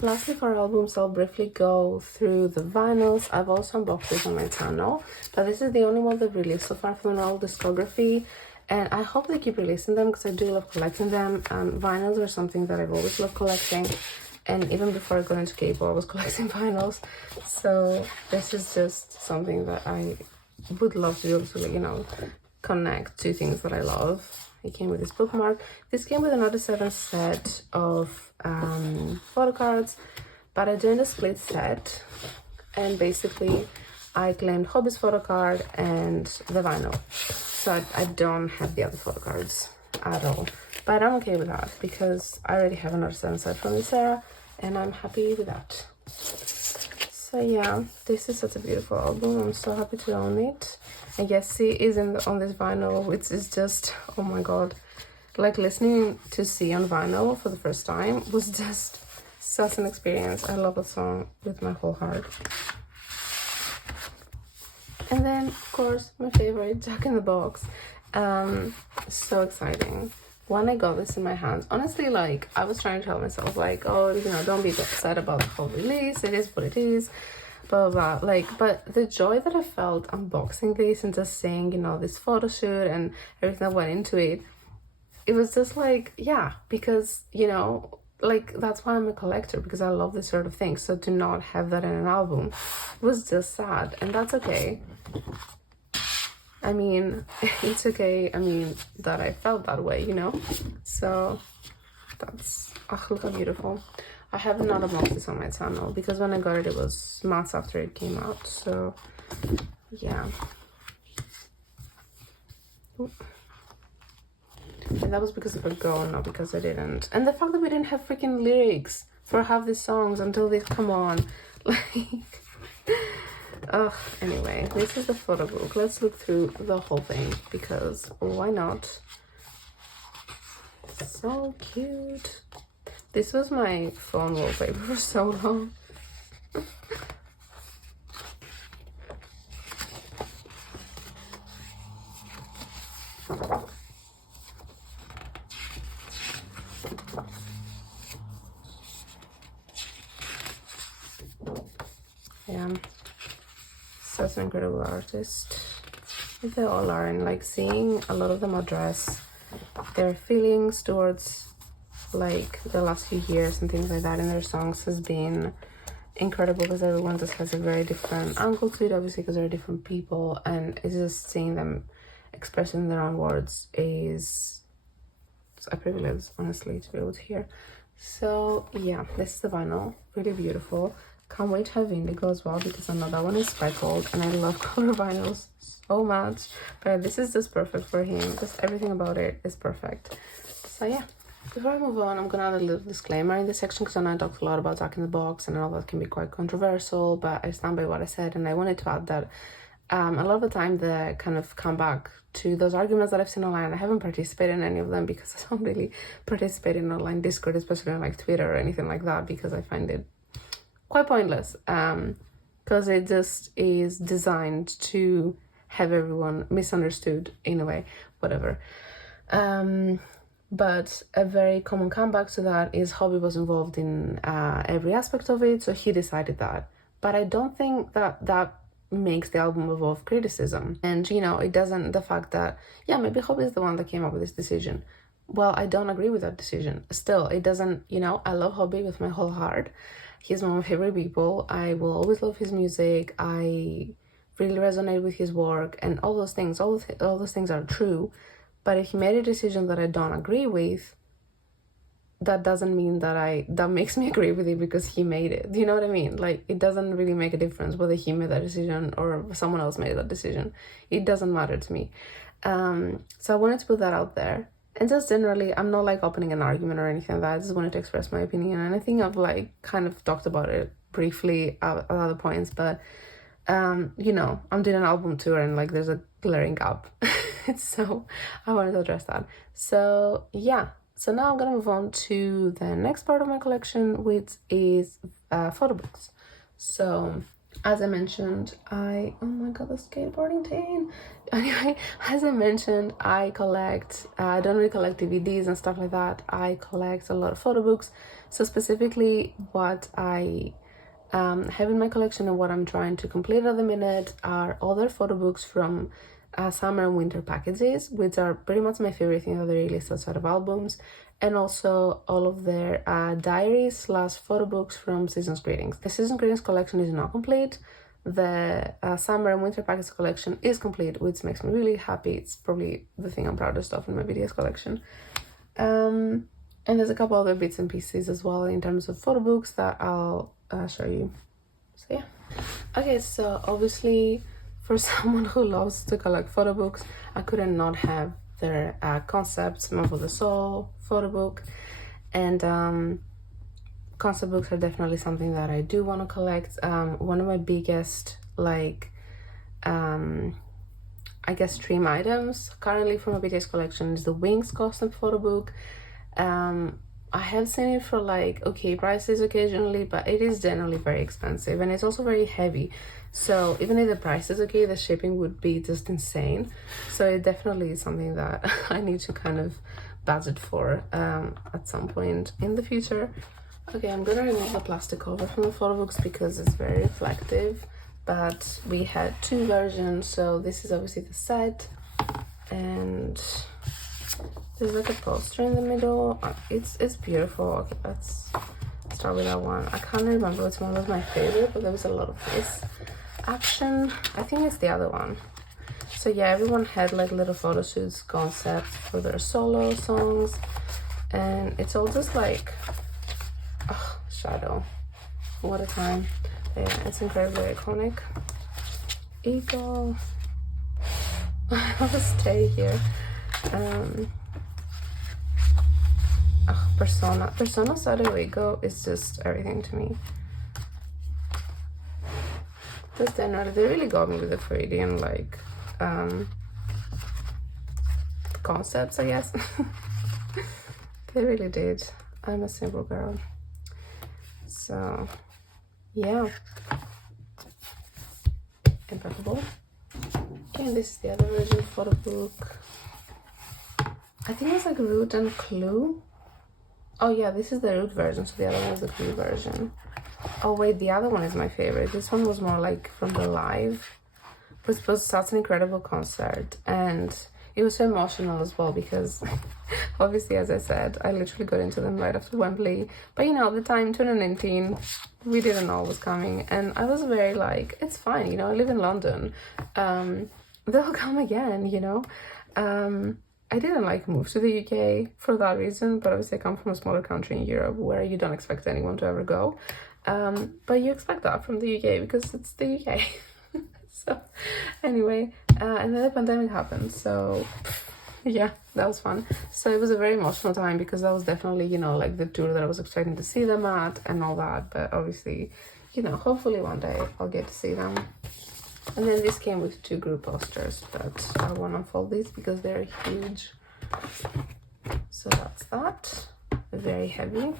Lastly, for albums, I'll briefly go through the vinyls. I've also unboxed this on my channel, but this is the only one they've released so far from an old discography, and I hope they keep releasing them because I do love collecting them. Vinyls are something that I've always loved collecting, and even before I got into K-pop, I was collecting vinyls, so this is just something that I would love to be able to, you know, connect to things that I love. It came with this bookmark. This came with another 7 set of photo cards, but I joined a split set, and basically I claimed Hobby's photo card and the vinyl, so I don't have the other photo cards at all, but I'm okay with that because I already have another 7 set from this era and I'm happy with that. So yeah, this is such a beautiful album. I'm so happy to own it. I guess C is on this vinyl, which is just, oh my god, like listening to C on vinyl for the first time was just such an experience. I love the song with my whole heart. And then of course my favorite, Jack in the Box. So exciting. When I got this in my hands, honestly, like I was trying to tell myself like, oh, you know, don't be upset about the whole release, it is what it is, blah blah blah. Like, but the joy that I felt unboxing this and just seeing, you know, this photo shoot and everything that went into it, it was just like, yeah, because, you know, like that's why I'm a collector, because I love this sort of thing. So to not have that in an album was just sad, and that's okay. I mean, it's okay, I mean, that I felt that way, you know? So that's, oh, look how beautiful. I have not unboxed this on my channel because when I got it, it was months after it came out. So yeah. Ooh. And that was because of a go, not because I didn't. And the fact that we didn't have freaking lyrics for half these songs until they come on. Like, ugh. Anyway, this is the photo book. Let's look through the whole thing because why not? So cute. This was my phone wallpaper for so long. Yeah, such an incredible artist. They all are, and like seeing a lot of them address their feelings towards like the last few years and things like that in their songs has been incredible, because everyone just has a very different angle to it, obviously, because they're different people, and it's just seeing them express in their own words is a privilege, honestly, to be able to hear. So yeah, this is the vinyl, really beautiful. Can't wait to have indigo as well, because another one is speckled and I love color vinyls so much, but this is just perfect for him. Just everything about it is perfect. So yeah, before I move on, I'm gonna add a little disclaimer in this section, because I know I talked a lot about Jack in the Box and all that can be quite controversial, but I stand by what I said, and I wanted to add that a lot of the time the kind of comeback to those arguments that I've seen online, I haven't participated in any of them because I don't really participate in online Discord, especially on like Twitter or anything like that, because I find it quite pointless, because it just is designed to have everyone misunderstood in a way, whatever. But a very common comeback to that is Hobby was involved in every aspect of it, so he decided that. But I don't think that that makes the album above criticism. And, you know, it doesn't, the fact that, yeah, maybe Hobby is the one that came up with this decision. Well, I don't agree with that decision. Still, it doesn't, you know, I love Hobby with my whole heart. He's one of my favorite people. I will always love his music. I really resonate with his work and all those things. All those things are true. But if he made a decision that I don't agree with, that doesn't mean that that makes me agree with it because he made it. Do you know what I mean? Like, it doesn't really make a difference whether he made that decision or someone else made that decision. It doesn't matter to me. So I wanted to put that out there. And just generally, I'm not like opening an argument or anything like that. I just wanted to express my opinion. And I think I've like kind of talked about it briefly at other points, but you know, I'm doing an album tour and like there's a glaring gap. So I wanted to address that. So yeah, so now I'm gonna move on to the next part of my collection, which is photo books. So as I mentioned, oh my god, the skateboarding thing. Anyway, as I mentioned, I collect, I don't really collect DVDs and stuff like that. I collect a lot of photo books. So specifically what I have in my collection and what I'm trying to complete at the minute are other photo books from summer and winter packages, which are pretty much my favorite thing that they released outside of albums, and also all of their diaries / photo books from Season's Greetings. The Season's Greetings collection is not complete. The summer and winter package collection is complete, which makes me really happy. It's probably the thing I'm proudest of in my BTS collection. And there's a couple other bits and pieces as well in terms of photo books that I'll show you. So yeah. Okay, so obviously for someone who loves to collect photo books, I couldn't not have their concepts, Map of the Soul photo book, and concept books are definitely something that I do want to collect. One of my biggest, like, I guess dream items currently from my BTS collection is the Wings concept photo book. I have seen it for like okay prices occasionally, but it is generally very expensive and it's also very heavy. So even if the price is okay, the shipping would be just insane. So it definitely is something that I need to kind of budget for at some point in the future. Okay, I'm gonna remove the plastic cover from the photo books because it's very reflective, but we had two versions. So this is obviously the set, and there's like a poster in the middle. It's beautiful. Okay, let's start with that one. I can't remember which one was my favorite, but there was a lot of this action. I think it's the other one. So yeah, everyone had like little photo shoots concepts for their solo songs, and it's all just like, oh, shadow. What a time. Yeah, it's incredibly iconic. Eagle. I'll stay here. Persona. Persona Lego is just everything to me. Just generally, they really got me with the Freudian like concepts, I guess. They really did. I'm a simple girl. So yeah, impeccable. Okay, and this is the other version photo book. I think it's like Root and Clue. Oh yeah, this is the Root version, so the other one is the Clue version. Oh wait, the other one is my favorite. This one was more like from the live. It was such an incredible concert, and it was so emotional as well because obviously, as I said, I literally got into them right after Wembley. But you know, at the time, 2019, we didn't know what was coming, and I was very like, it's fine, you know, I live in London. They'll come again, you know. I didn't like move to the UK for that reason, but obviously I come from a smaller country in Europe where you don't expect anyone to ever go. But you expect that from the UK because it's the UK. So anyway, and then the pandemic happened, so yeah, that was fun. So it was a very emotional time because that was definitely, you know, like the tour that I was expecting to see them at and all that, but obviously, you know, hopefully one day I'll get to see them. And then this came with 2 group posters, but I won't unfold these because they're huge. So that's that. Very heavy.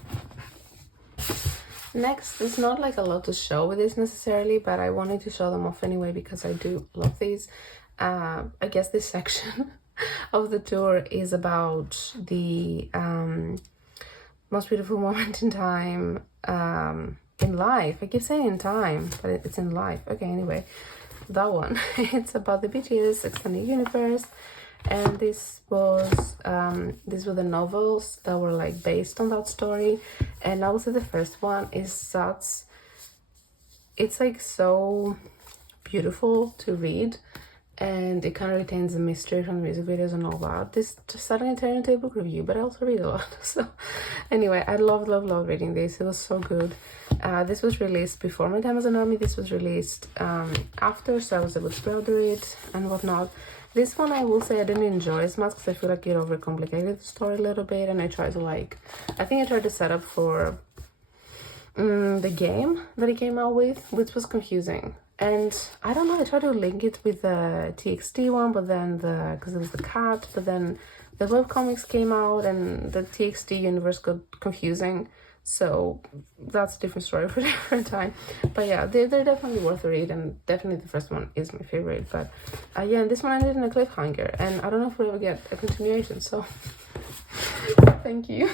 Next, there's not like a lot to show with this necessarily, but I wanted to show them off anyway because I do love these. I guess this section of the tour is about the most beautiful moment in time, in life. I keep saying in time, but it's in life. Okay, anyway, that one. It's about the BTS extended universe, and this was these were the novels that were like based on that story. And I would say the first one is such, it's like so beautiful to read, and it kind of retains the mystery from the music videos and all that. This just suddenly turned into a book review, but I also read a lot. So anyway, I love reading this. It was so good. This was released before my time as an army. This was released after, so I was able to pre-order it and whatnot. This one I will say I didn't enjoy as much because I feel like it overcomplicated the story a little bit, and I tried to like, I think I tried to set up for the game that it came out with, which was confusing. And I don't know, I tried to link it with the TXT one, but then because it was the cat, but then the webcomics came out and the TXT universe got confusing. So that's a different story for a different time. But yeah, they're definitely worth a read, and definitely the first one is my favorite. But yeah, and this one ended in a cliffhanger, and I don't know if we'll ever get a continuation, so thank you.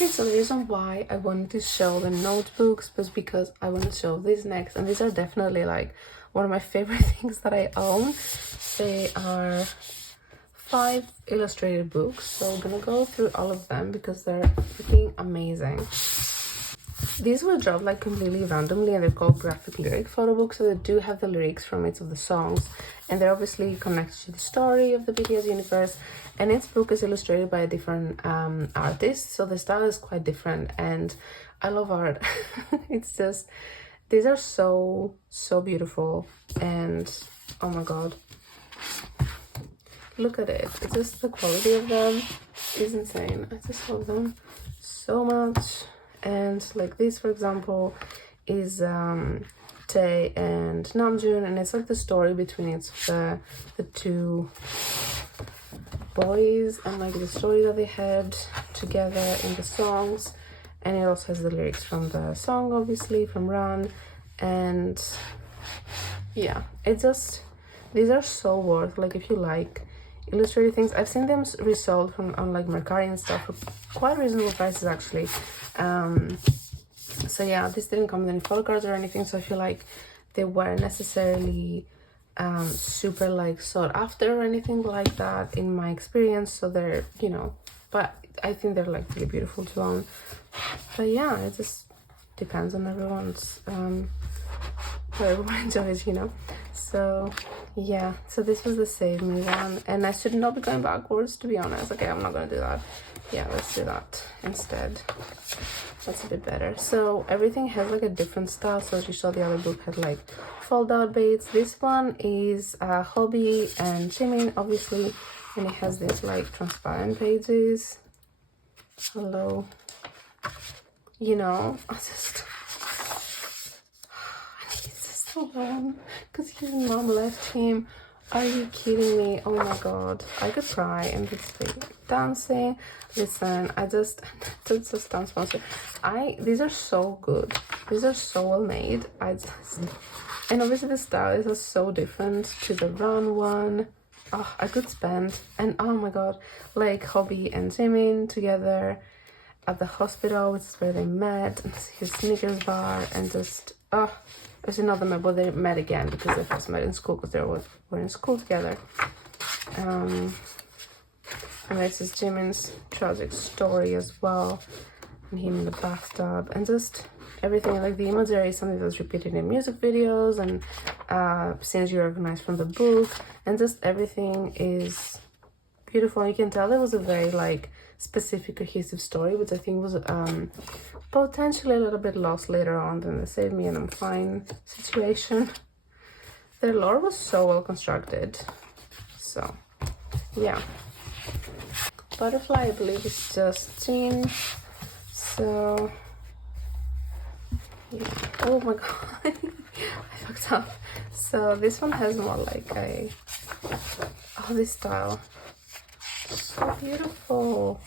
Okay, so the reason why I wanted to show the notebooks was because I want to show this next, and these are definitely like one of my favorite things that I own. They are 5 illustrated books, so I'm gonna go through all of them because they're freaking amazing. These were dropped like completely randomly, and they're called graphic lyric photo books, so they do have the lyrics from each of the songs, and they're obviously connected to the story of the BTS universe. And each book is illustrated by a different artist, so the style is quite different, and I love art. It's just, these are so beautiful, and oh my god, look at it. It's just, the quality of them is insane. I just love them so much. And like this, for example, is Tae and Namjoon, and it's like the story between the 2 boys, and like the story that they had together in the songs. And it also has the lyrics from the song, obviously, from Run. And yeah, it just, these are so worth, like, if you like illustrated things. I've seen them resold on like Mercari and stuff for quite reasonable prices, actually. So yeah, this didn't come with any photo cards or anything, so I feel like they weren't necessarily super like sought after or anything like that in my experience. So they're, you know, but I think they're like really beautiful to own. But yeah, it just depends on everyone's what everyone enjoys, you know. So yeah, so this was the Save Me one, and I should not be going backwards, to be honest. Okay, I'm not gonna do that. Yeah, let's do that instead. That's a bit better. So everything has like a different style. So as you saw, the other book had like fold out beads. This one is Hobby and Jimin, obviously, and it has this like transparent pages. hello. You know, he's just alone because his mom left him. Are you kidding me? Oh my god, I could cry. And this dancing. Listen, that's just dance monster. These are so good. These are so well made. And obviously the style is so different to the Run one. Oh, I could spend. And oh my god, like Hobby and Jimin together at the hospital, which is where they met, and his Snickers bar, and just there's another met, but they met again because they first met in school because they were in school together. And this is Jimin's tragic story as well, and him in the bathtub, and just everything. Like the imagery is something that's repeated in music videos and scenes you recognize from the book, and just everything is beautiful. You can tell there was a very like specific cohesive story, which I think was potentially a little bit lost later on than the Save Me and I'm Fine situation. Their lore was so well constructed. So yeah, Butterfly I believe is just Jean. So yeah. Oh my god, I fucked up. So this one has more like a this style, so beautiful.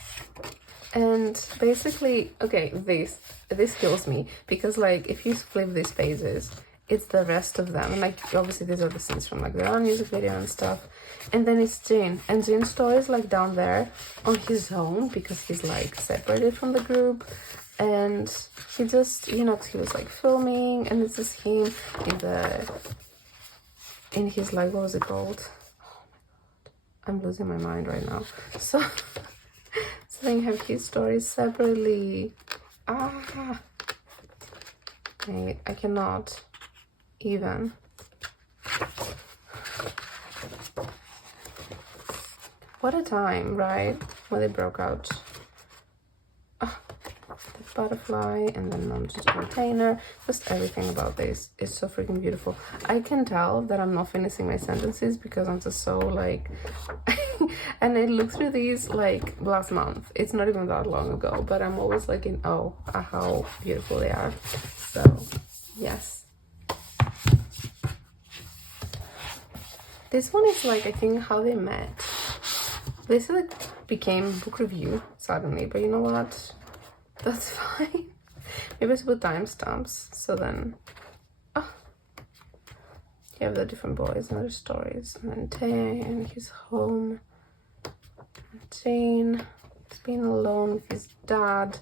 And basically, okay, this kills me because like if you flip these pages, it's the rest of them, and like obviously these are the scenes from like their own music video and stuff, and then it's Jin, and Jin's story is like down there on his own because he's like separated from the group, and he just, you know, he was like filming, and it's just him in his like, what was it called? Oh my god, I'm losing my mind right now. So they have his stories separately. Wait, I cannot even. What a time, right? When they broke out. The butterfly and then non-just container. Just everything about this is so freaking beautiful. I can tell that I'm not finishing my sentences because I'm just so like and I looked through these like last month. It's not even that long ago, but I'm always like in awe at how beautiful they are. So yes, this one is like, I think, how they met. This like became book review suddenly, but you know what, that's fine. Maybe I should put timestamps, so then you have the different boys and their stories, and then Tae and his home, and Jane being alone with his dad,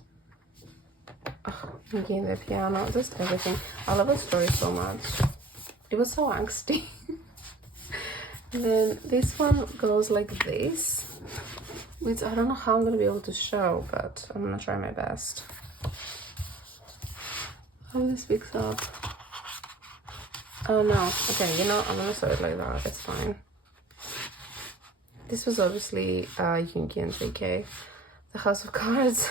Mickey in the piano, just everything. I love the story so much. It was so angsty. And then this one goes like this, which I don't know how I'm gonna be able to show, but I'm gonna try my best. How this picks up. Oh no, okay, you know, I'm gonna sew it like that, it's fine. This was obviously Yoongi and JK, the House of Cards.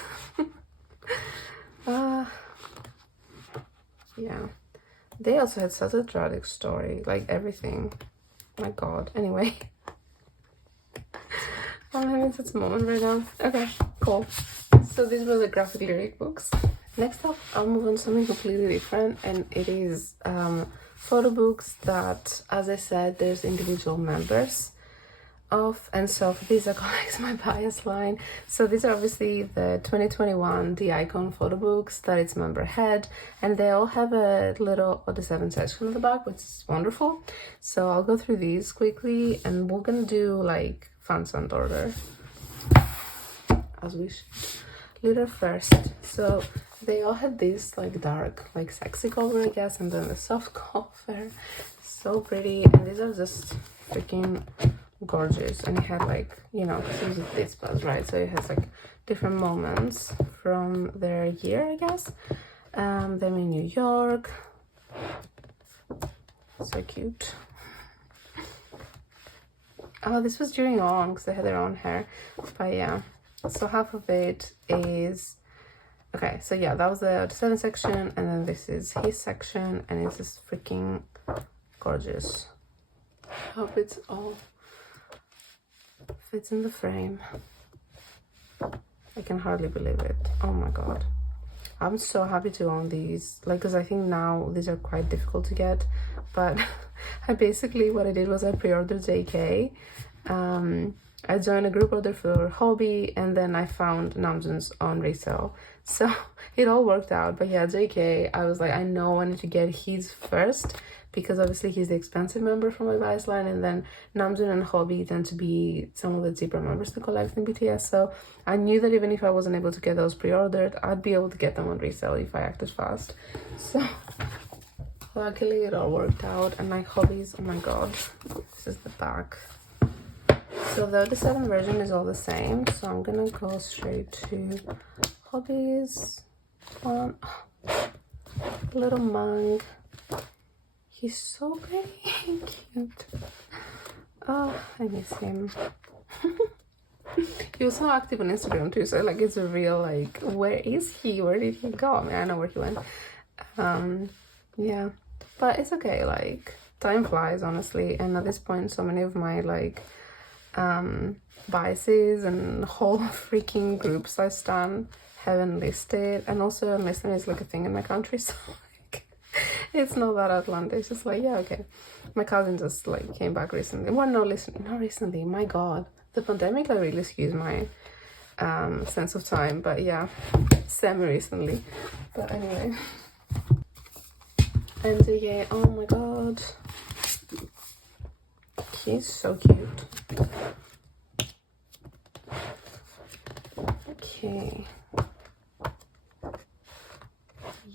Yeah, they also had such a tragic story, like everything. My god, anyway. I'm having such a moment right now. Okay, cool. So these were the graphic lyric books. Next up, I'll move on to something completely different, and it is photo books that, as I said, there's individual members of, and so for these are collects my bias line. So these are obviously the 2021 The Icon photo books that it's member head, and they all have a little OD7 section at the back, which is wonderful. So I'll go through these quickly, and we're gonna do like fansand order as we should. Litter first. So they all had this like dark, like sexy cover, I guess, and then the soft cover. So pretty, and these are just freaking gorgeous. And it had like, you know, it was this plus, right? So it has like different moments from their year, I guess. Them in New York. So cute. Oh, this was during on because they had their own hair, but yeah. So half of it is okay. So yeah, that was the 7 section, and then this is his section, and it's just freaking gorgeous. Hope it's all fits in the frame. I can hardly believe it. Oh my god. I'm so happy to own these, like, because I think now these are quite difficult to get, but I basically, what I did was I pre-ordered JK. I joined a group order for Hobby, and then I found Namjoon's on resale, so it all worked out. But yeah, JK, I was like, I know I need to get his first, because obviously he's the expensive member from my bias line, and then Namjoon and Hobby tend to be some of the cheaper members to collect in BTS. So I knew that even if I wasn't able to get those pre-ordered, I'd be able to get them on resale if I acted fast. So luckily it all worked out. And like Hobbies, oh my god, this is the back. So the 7 version is all the same, so I'm gonna go straight to Hobbies. One, little mug. He's so pretty and cute. Oh, I miss him. He was so active on Instagram too, so like it's a real like, where is he? Where did he go? I mean, I know where he went. Yeah, but it's okay. Like, time flies, honestly, and at this point, so many of my like biases and whole freaking groups I stan haven't listed, and also listing is like a thing in my country, so like it's not that outlandish. It's just like, yeah, okay. My cousin just like came back recently. Well, no, listen, not recently. My god, the pandemic like really skews my sense of time, but yeah, semi recently. But anyway, and yeah, oh my god, he's so cute. Okay.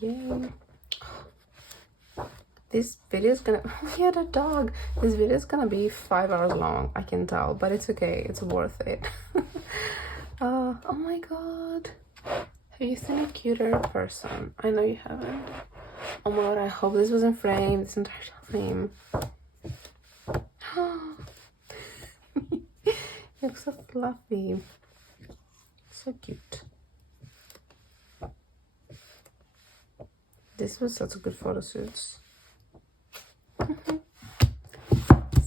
Yay. This video is gonna, oh yeah, the dog. This video is gonna be 5 hours long, I can tell, but it's okay, it's worth it. Oh my god. Have you seen a cuter person? I know you haven't. Oh my god, I hope this wasn't framed this entire time. You look so fluffy. So cute. This was such a good photo shoots.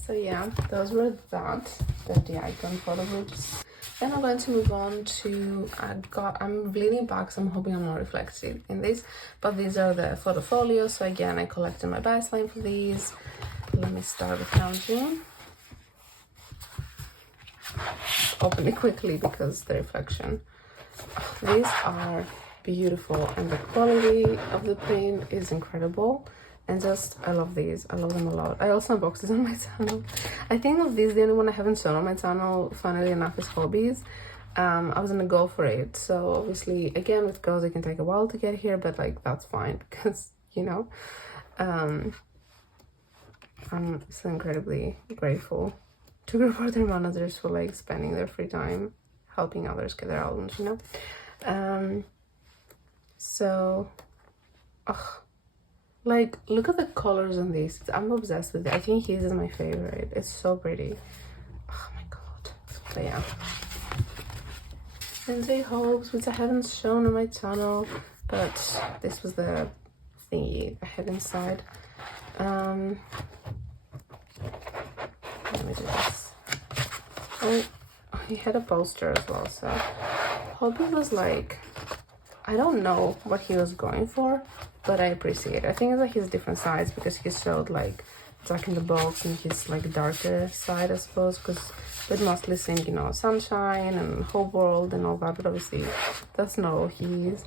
So yeah, those were the icon photo books. Then I'm going to move on to, I'm bleeding back, so I'm hoping I'm not reflective in this, but these are the photofolio. So again, I collected my bias line for these. Let me start with Namjoon. Open it quickly because the reflection. These are beautiful, and the quality of the print is incredible, and just I love these. I love them a lot. I also unboxed this on my channel. I think of these, the only one I haven't shown on my channel, funnily enough, is Hobbies. I was gonna go for it, so obviously again with girls it can take a while to get here, but like that's fine because, you know, I'm so incredibly grateful to group order managers for like spending their free time helping others get their albums, you know. So like, look at the colors on this. I'm obsessed with it. I think his is my favorite. It's so pretty. Oh my god. So yeah, Sensei Hopes, which I haven't shown on my channel, but this was the thingy I had inside. Let me do this. Oh, he had a poster as well, so Hobby was like, I don't know what he was going for, but I appreciate it. I think it's like his different sides, because he showed like Jack in the Box and his like darker side, I suppose, because we'd mostly sing, you know, Sunshine and Whole World and all that, but obviously that's not all he is.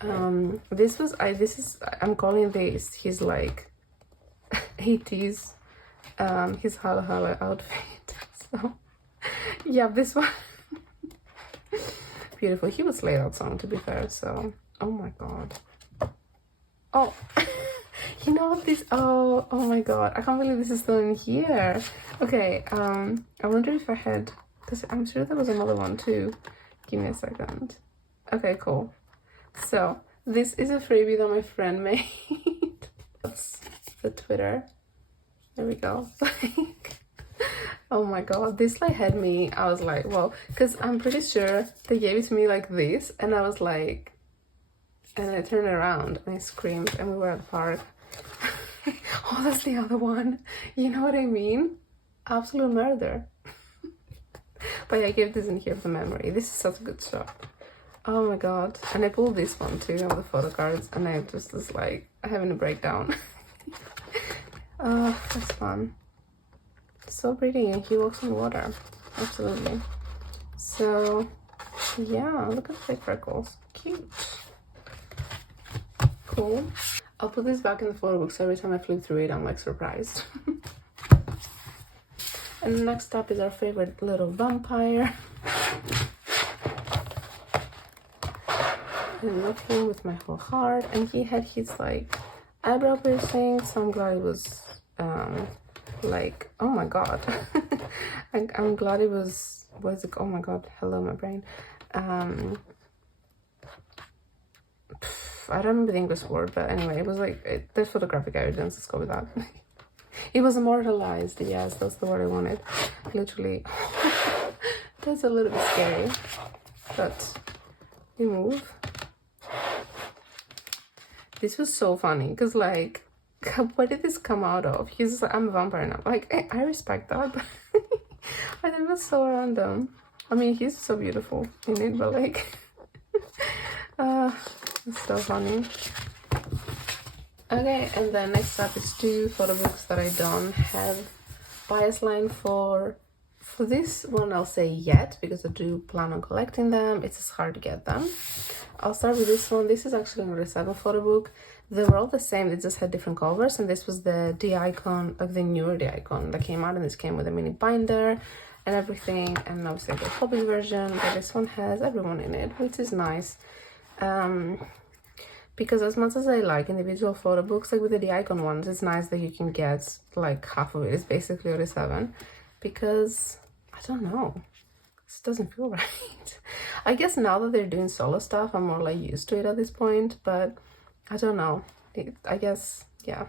I'm calling this his like 80s his Hala Hala outfit. So yeah, this one beautiful. He would slay that song, to be fair. So oh my god. Oh you know what this, oh my god, I can't believe this is still in here. Okay, I wonder if I had, because I'm sure there was another one too. Give me a second. Okay, cool. So this is a freebie that my friend made. That's the Twitter. There we go. Oh my god, this like had me, I was like, well, because I'm pretty sure they gave it to me like this, and I was like, and I turned around and I screamed, and we were at the park. Oh, that's the other one. You know what I mean? Absolute murder. But yeah, I gave this in here for memory. This is such a good shop. Oh my god. And I pulled this one too of the photo cards, and I just was like having a breakdown. Oh, that's fun. So pretty, and he walks on water. Absolutely. So yeah, look at the freckles. Cute. Cool. I'll put this back in the photo book so every time I flip through it I'm like surprised. And next up is our favorite little vampire. I love him with my whole heart, and he had his like eyebrow piercing, so I'm glad it was like, oh my god. I'm glad it was, what's it, oh my god, hello my brain. I don't remember the English word, but anyway, it was like, there's photographic evidence, let's go with that. It was immortalized, yes, that's the word I wanted. Literally. That's a little bit scary, but we move. This was so funny, because like, where did this come out of? He's like, I'm a vampire now. Like, I respect that, but I think it was so random. I mean, he's so beautiful in it, but like, it's so funny. Okay, and then next up is two photo books that I don't have bias line for. For this one, I'll say yet, because I do plan on collecting them. It's just hard to get them. I'll start with this one. This is actually an 7 photo book. They were all the same, they just had different covers, and this was the D-Icon, like the newer D-Icon that came out, and this came with a mini binder and everything, and obviously the hobby version, but this one has everyone in it, which is nice. Because as much as I like individual photo books, like with the D-Icon ones, it's nice that you can get like half of it is basically already 7, because I don't know, this doesn't feel right. I guess now that they're doing solo stuff, I'm more like used to it at this point, but I don't know. I guess, yeah,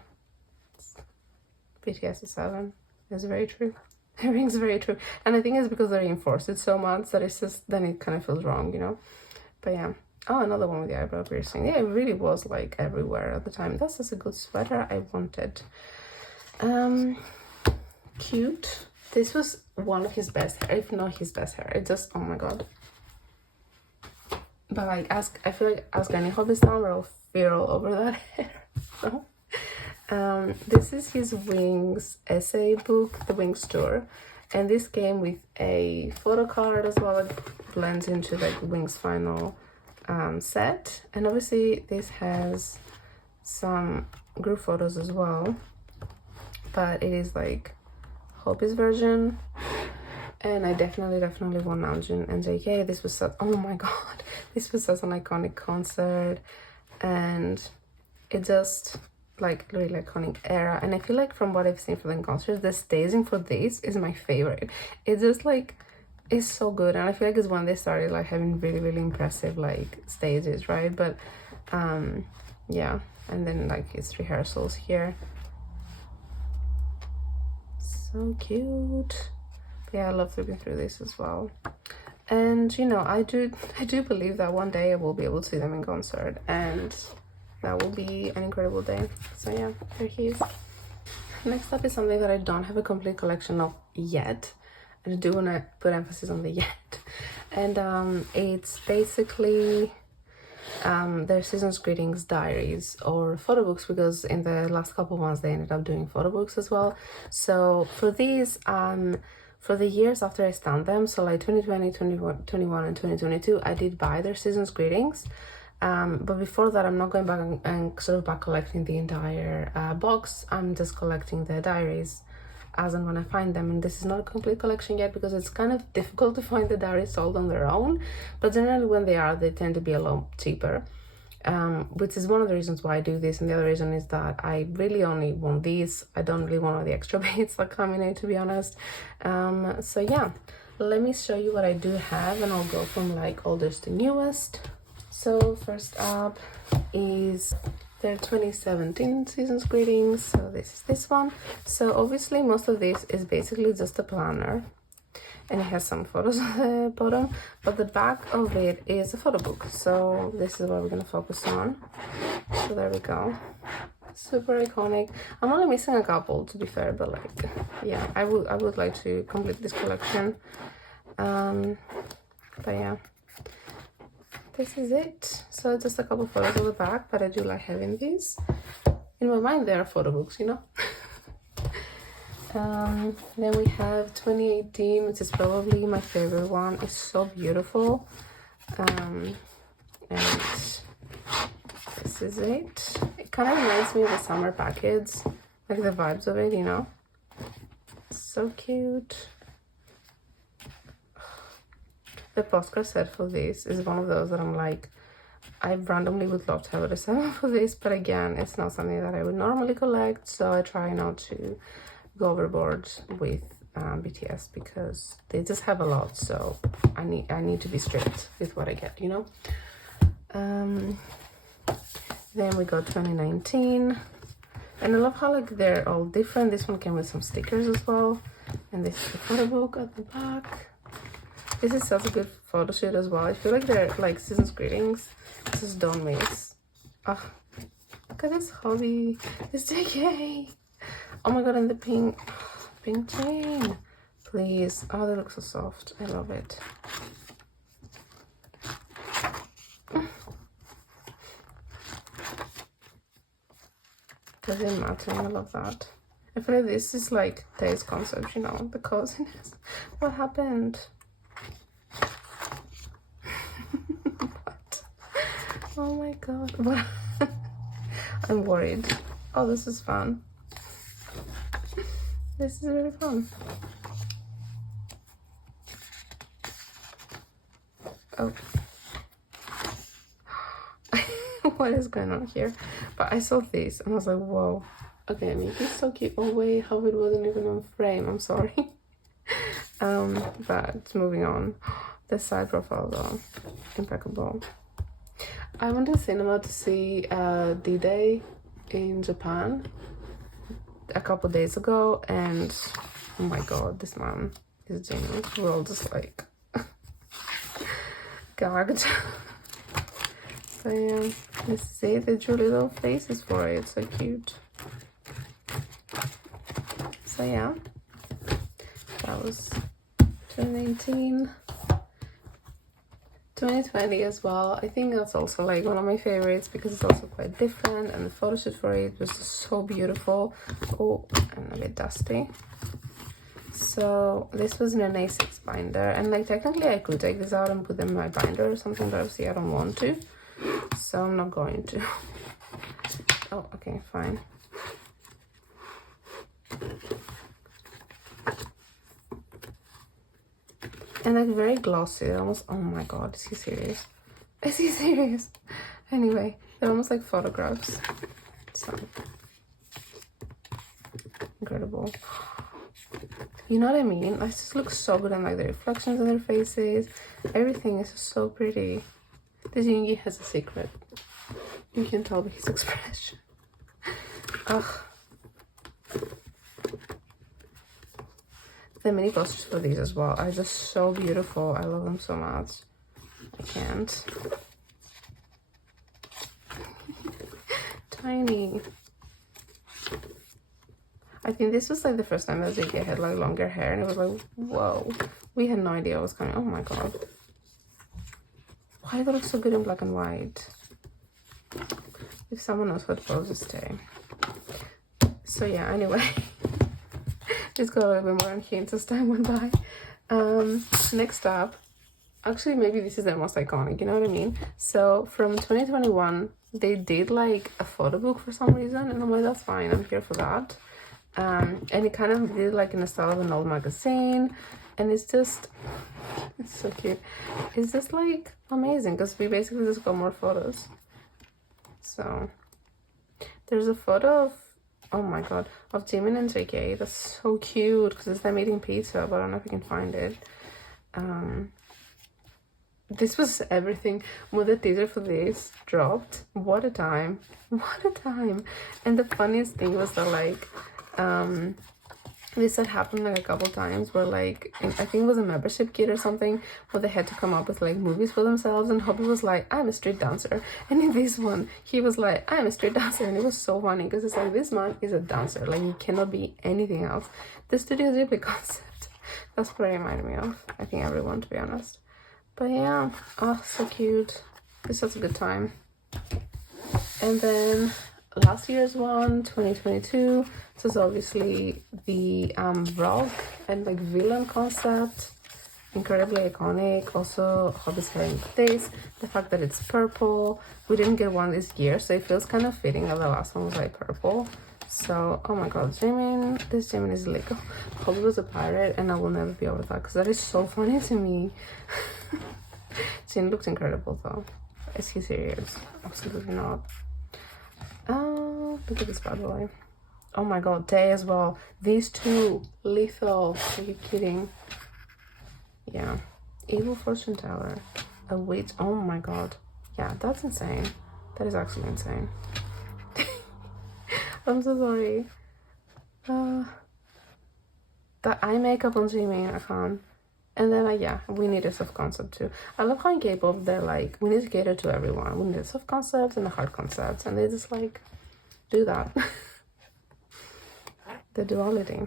BTS is 7. It's very true. Everything's very true. And I think it's because they reinforced it so much that it's just, then it kind of feels wrong, you know? But yeah. Oh, another one with the eyebrow piercing. Yeah, it really was like everywhere at the time. That's just a good sweater I wanted. Cute. This was one of his best hair, if not his best hair. It just, oh my god. But like, I feel like ask any hobbyist now, we'll fear all over that hair. So this is his Wings essay book, the Wings tour, and this came with a photo card as well. It blends into like Wings final set, and obviously this has some group photos as well, but it is like hobbyist version. And I definitely want Namjoon and JK. This was such, oh my god, this was such an iconic concert, and it just like really iconic era. And I feel like from what I've seen for the concerts, the staging for this is my favorite. It's just like, it's so good, and I feel like it's when they started like having really impressive like stages, right? But yeah, and then like it's rehearsals here. So cute. Yeah, I love flipping through this as well. And you know, I do believe that one day I will be able to see them in concert, and that will be an incredible day. So yeah, there he is. Next up is something that I don't have a complete collection of yet, and I do want to put emphasis on the yet. And it's basically their season's greetings diaries or photo books, because in the last couple ones they ended up doing photo books as well. So for these, for the years after I stamped them, so like 2020, 2021 and 2022, I did buy their season's greetings. But before that, I'm not going back and sort of back collecting the entire box. I'm just collecting the diaries as and when I find them. And this is not a complete collection yet, because it's kind of difficult to find the diaries sold on their own. But generally when they are, they tend to be a lot cheaper. Which is one of the reasons why I do this, and the other reason is that I really only want these. I don't really want all the extra bits that come in it, to be honest. So yeah, let me show you what I do have, and I'll go from like oldest to newest. So first up is their 2017 season's greetings. So this is this one. So obviously most of this is basically just a planner, and it has some photos on the bottom, but the back of it is a photo book. So this is what we're gonna focus on. So there we go. Super iconic. I'm only missing a couple, to be fair, but like, yeah, I would like to complete this collection. But yeah, this is it. So just a couple photos of the back, but I do like having these. In my mind, they are photo books, you know. Then we have 2018, which is probably my favorite one. It's so beautiful. And this is it. It kind of reminds me of the summer package, like the vibes of it, you know. So cute. The postcard set for this is one of those that I'm like, I randomly would love to have a reserve for this, but again, it's not something that I would normally collect, so I try not to go overboard with BTS because they just have a lot, so I need to be strict with what I get, you know. Then we got 2019, and I love how like they're all different. This one came with some stickers as well, and this is the photo book at the back. This is such a good photo shoot as well. I feel like they're like season's greetings. This is Don't Miss. Oh, look at this hobby. It's JK. Oh my god, and the pink chain. Please. Oh, they look so soft. I love it. Doesn't matter. I love that. I feel like this is like today's concept, you know, the coziness. What happened? What? Oh my god. What? I'm worried. Oh, this is fun. This is really fun. Oh. What is going on here? But I saw this and I was like, whoa. Okay, I mean, it's so cute. Oh wait, how it wasn't even on frame. I'm sorry. But moving on. The side profile though, impeccable. I went to the cinema to see D-Day in Japan a couple days ago, and oh my god, this man is genius. We're all just like gagged. So yeah, let's see, they drew little faces for it. So cute. So yeah, that was 2018. 2020 as well. I think that's also like one of my favorites because it's also quite different, and the photo shoot for it was just so beautiful. Oh, and a bit dusty. So this was in an A6 binder, and like technically I could take this out and put them in my binder or something, but obviously I don't want to, so I'm not going to. Oh, okay, fine. And like very glossy, almost. Oh my god, is he serious? Is he serious? Anyway, they're almost like photographs. So incredible. You know what I mean? It just looks so good, and like the reflections in their faces, everything is just so pretty. This Yoongi has a secret. You can tell by his expression. Ugh. The mini posters for these as well are just so beautiful. I love them so much. I can't. Tiny. I think this was like the first time that JK had like longer hair, and it was like, whoa. We had no idea what was coming. Oh my god. Why do they look so good in black and white? If someone knows what poses stay. So yeah, anyway. Just got a little bit more on hints as time went by. Next up, actually maybe this is the most iconic, you know what I mean? So from 2021, they did like a photo book for some reason, and I'm like, that's fine, I'm here for that. And it kind of did like in the style of an old magazine, and it's just, it's so cute. It's just like amazing because we basically just got more photos. So there's a photo of, oh my god, of Jimin and JK. That's so cute because it's them eating pizza, but I don't know if you can find it. This was everything. When the teaser for this dropped, what a time. What a time. And the funniest thing was that like this had happened like a couple times where like I think it was a membership kit or something where they had to come up with like movies for themselves, and Hobby was like, I'm a street dancer, and in this one he was like, I'm a street dancer, and it was so funny because it's like, this man is a dancer, like he cannot be anything else. The Studio Ghibli concept, that's what it reminded me of. I think everyone, to be honest. But yeah, oh, so cute. it's such a good time. And then last year's one, 2022, this is obviously the vlog and like villain concept. Incredibly iconic. Also, hobby's carrying this. The fact that it's purple. We didn't get one this year, so it feels kind of fitting that the last one was like purple. So, oh my god, Jamin, this Jamin is like, Hobby was a pirate, and I will never be over that because that is so funny to me. Jin looks incredible though. Is he serious? Absolutely not. Look at this bad boy. Oh my god, Day as well. These two, lethal. Are you kidding? Yeah. Evil fortune teller. A witch. Oh my god. Yeah, that's insane. That is actually insane. I'm so sorry. The eye makeup on Jimin, I can't. And then, yeah, we need a soft concept too. I love how in K-pop they're like, we need to cater to everyone. We need a soft concept and a hard concept. And they just like, do that. The duality.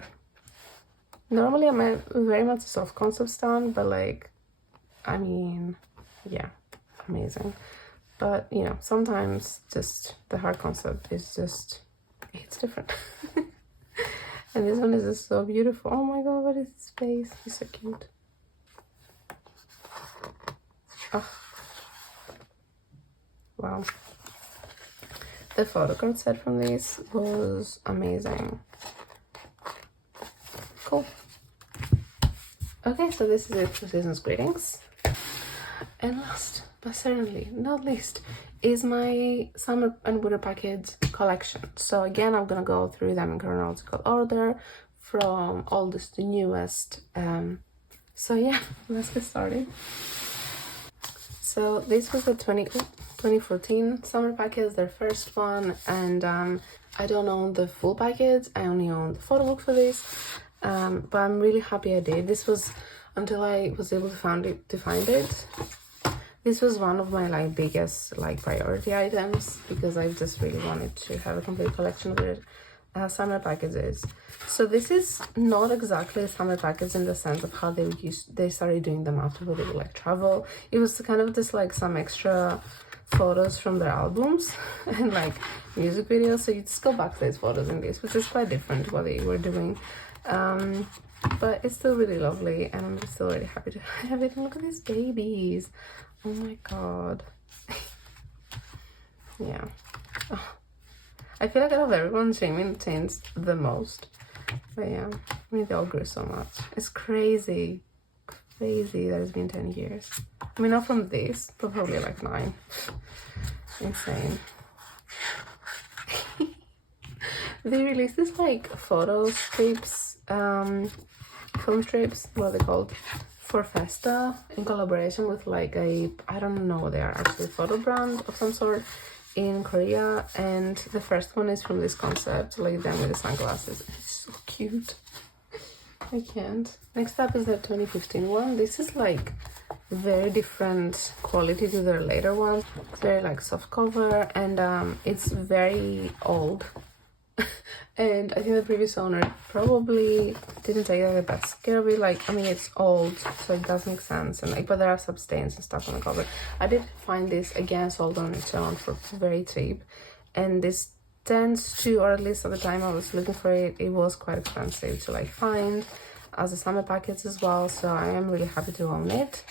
Normally I'm very much a soft concept stan, but like, I mean, yeah, amazing. But, you know, sometimes just the hard concept is just, it's different. And this one is just so beautiful. Oh my god, what is his face? He's so cute. Oh. Wow. The photo card set from this was amazing. Cool. Okay, so this is it for season's greetings. And last, but certainly not least, is my summer and winter package collection. So again, I'm gonna go through them in chronological order from oldest to newest. So yeah, let's get started. So this was the 2014 summer package, their first one, and I don't own the full package. I only own the photo book for this, but I'm really happy I did. This was until I was able to find it. This was one of my like biggest like priority items because I just really wanted to have a complete collection of it. Summer packages. So this is not exactly a summer package in the sense of how they started doing them after they would like travel. It was kind of just like some extra photos from their albums and like music videos. So you just go back to these photos in this, which is quite different to what they were doing. But it's still really lovely, and I'm still really happy to have it. And look at these babies. Oh my god. Yeah. Oh. I feel like out of everyone, Jamin changed the most. But yeah, I mean, they all grew so much. It's crazy. Crazy that it's been 10 years. I mean, not from this, but probably like 9. Insane. They released this like photo strips, film strips, what are they called? For Festa, in collaboration with like a, I don't know what they are, actually photo brand of some sort in Korea, and the first one is from this concept, like them with the sunglasses. It's so cute. I can't. Next up is the 2015 one. This is like very different quality to their later one. It's very like soft cover, and it's very old. And I think the previous owner probably didn't take the best care of it. Like, I mean, it's old, so it does make sense. And like, but there are some stains and stuff on the cover. I did find this again sold on its own for very cheap, and this tends to, or at least at the time I was looking for it, it was quite expensive to like find as a summer package as well. So I am really happy to own it.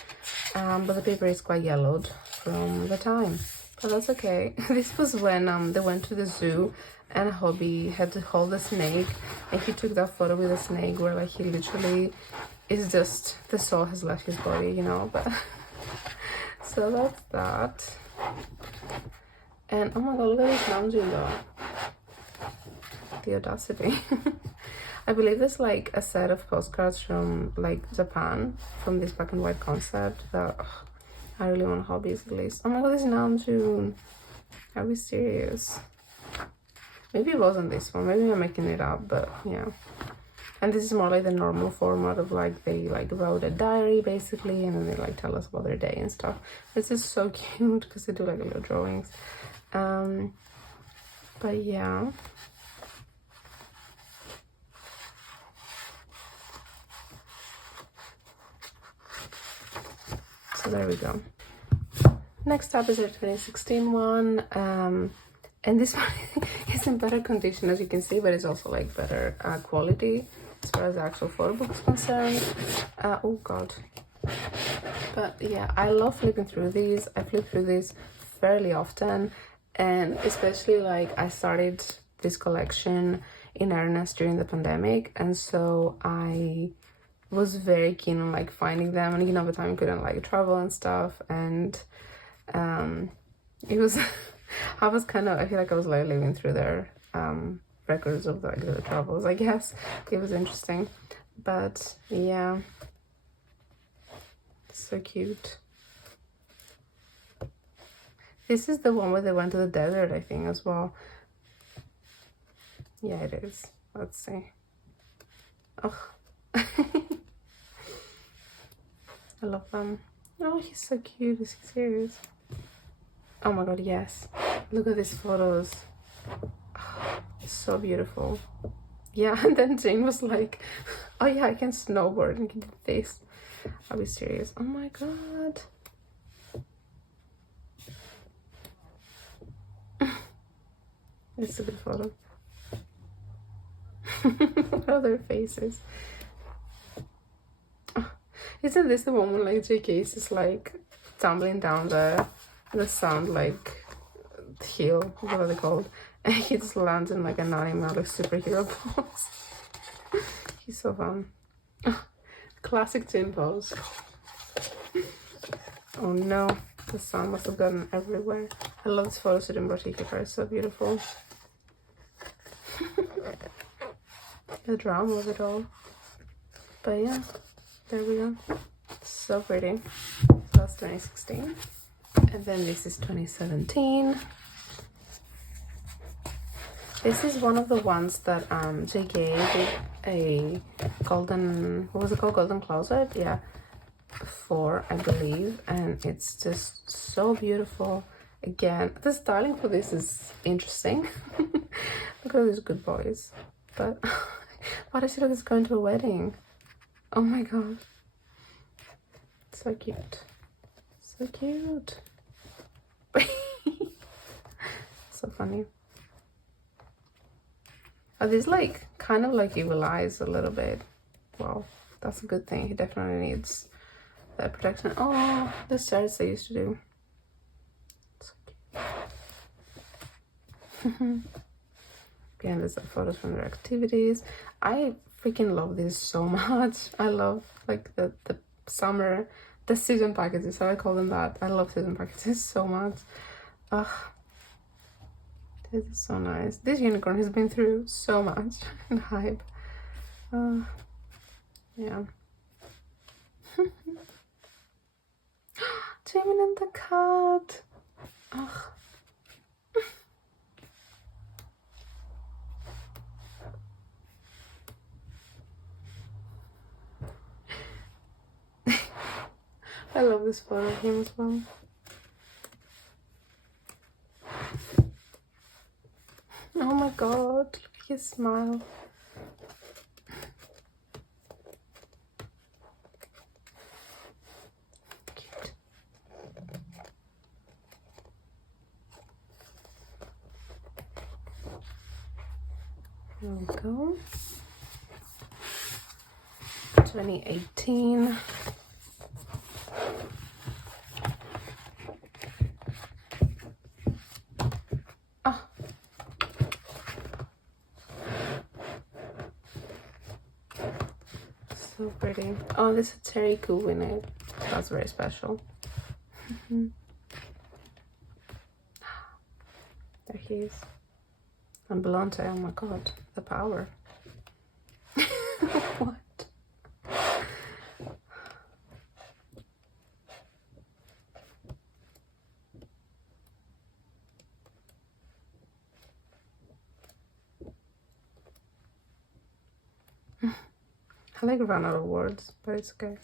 But the paper is quite yellowed from the time, but that's okay. This was when they went to the zoo and Hobby had to hold the snake, and he took that photo with the snake where like he literally is just, the soul has left his body, you know. But so that's that. And oh my god, look at this Namjoon though. The audacity. I believe there's like a set of postcards from like Japan from this black and white concept that I really want Hobbies at least. Oh my god, this Namjoon. Are we serious? Maybe it wasn't this one, maybe I'm making it up, but yeah. And this is more like the normal format of like, they like wrote a diary basically, and then they like tell us about their day and stuff. This is so cute because they do like little drawings. But yeah. So there we go. Next up is our 2016 one. And this one is in better condition, as you can see, but it's also like better quality as far as the actual photo book is concerned. Oh god. But yeah, I love flipping through these. I flip through these fairly often, and especially like I started this collection in earnest during the pandemic, and so I was very keen on like finding them, and you know, the time I couldn't like travel and stuff, and it was I feel like I was like living through their records of like the travels, I guess. It was interesting, but yeah, so cute. This is the one where they went to the desert, I think, as well. Yeah, it is. Let's see. Oh. I love them. Oh, he's so cute. Is he serious? Oh my god, yes. Look at these photos. Oh, so beautiful. Yeah, and then Jane was like, oh yeah, I can snowboard, and he did this. I'll be serious. Oh my god. It's a good photo. What are their faces? Oh, isn't this the one when like JK is just like tumbling down the sound like hill, what are they called? And he just lands in like an animatic superhero pose. He's so fun. Oh, classic Jane pose. Oh no, the sun must have gotten everywhere. I love this photo shoot in particular, it's so beautiful. The drama of it all. But yeah, there we go. So pretty. So that's 2016. And then this is 2017. This is one of the ones that JK did a golden, what was it called? Golden closet? Yeah. For, I believe. And it's just so beautiful. Again, the styling for this is interesting. Look at these good boys. But why does she look like it's going to a wedding? Oh my god. So cute. So cute. So funny. Are these like kind of like evil eyes a little bit? Well, that's a good thing. He definitely needs that protection. Oh, the shirts they used to do. So cute. Again, there's photos from their activities. I freaking love this so much. I love like the summer, the season packages, how I call them that. I love season packages so much. Ugh, this is so nice. This unicorn has been through so much in hype. Yeah. Jamie and the cat. Ugh. I love this photo of him as well. Oh my god, look at his smile. Cute. There we go. 2018. So pretty. Oh, there's a cherry coup in it. That's very special. There he is. And Belante, oh my god, the power. What? I like run out of words, but it's okay.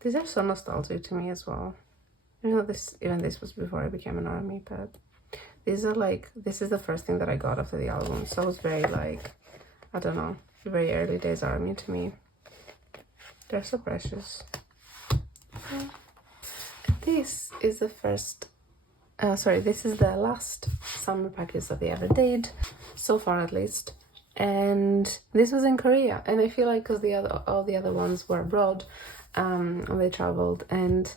These are so nostalgic to me as well. You know, even this was before I became an army, but these are like, this is the first thing that I got after the album, so it was very like, I don't know, very early days army to me. They're so precious. This is the first, this is the last summer package that they ever did, so far at least. And this was in Korea, and I feel like because all the other ones were abroad, when they traveled, and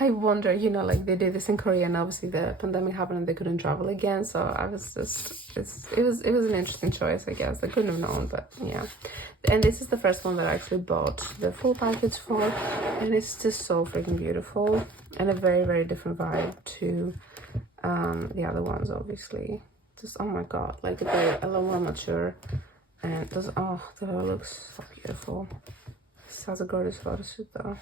I wonder, you know, like they did this in Korea, and obviously the pandemic happened and they couldn't travel again. So I was just, it was an interesting choice, I guess. I couldn't have known, but yeah. And this is the first one that I actually bought the full package for, and it's just so freaking beautiful and a very, very different vibe to the other ones, obviously. Just, oh my god, like a little more mature, and just, oh, the hair looks so beautiful. This has a gorgeous photo shoot though.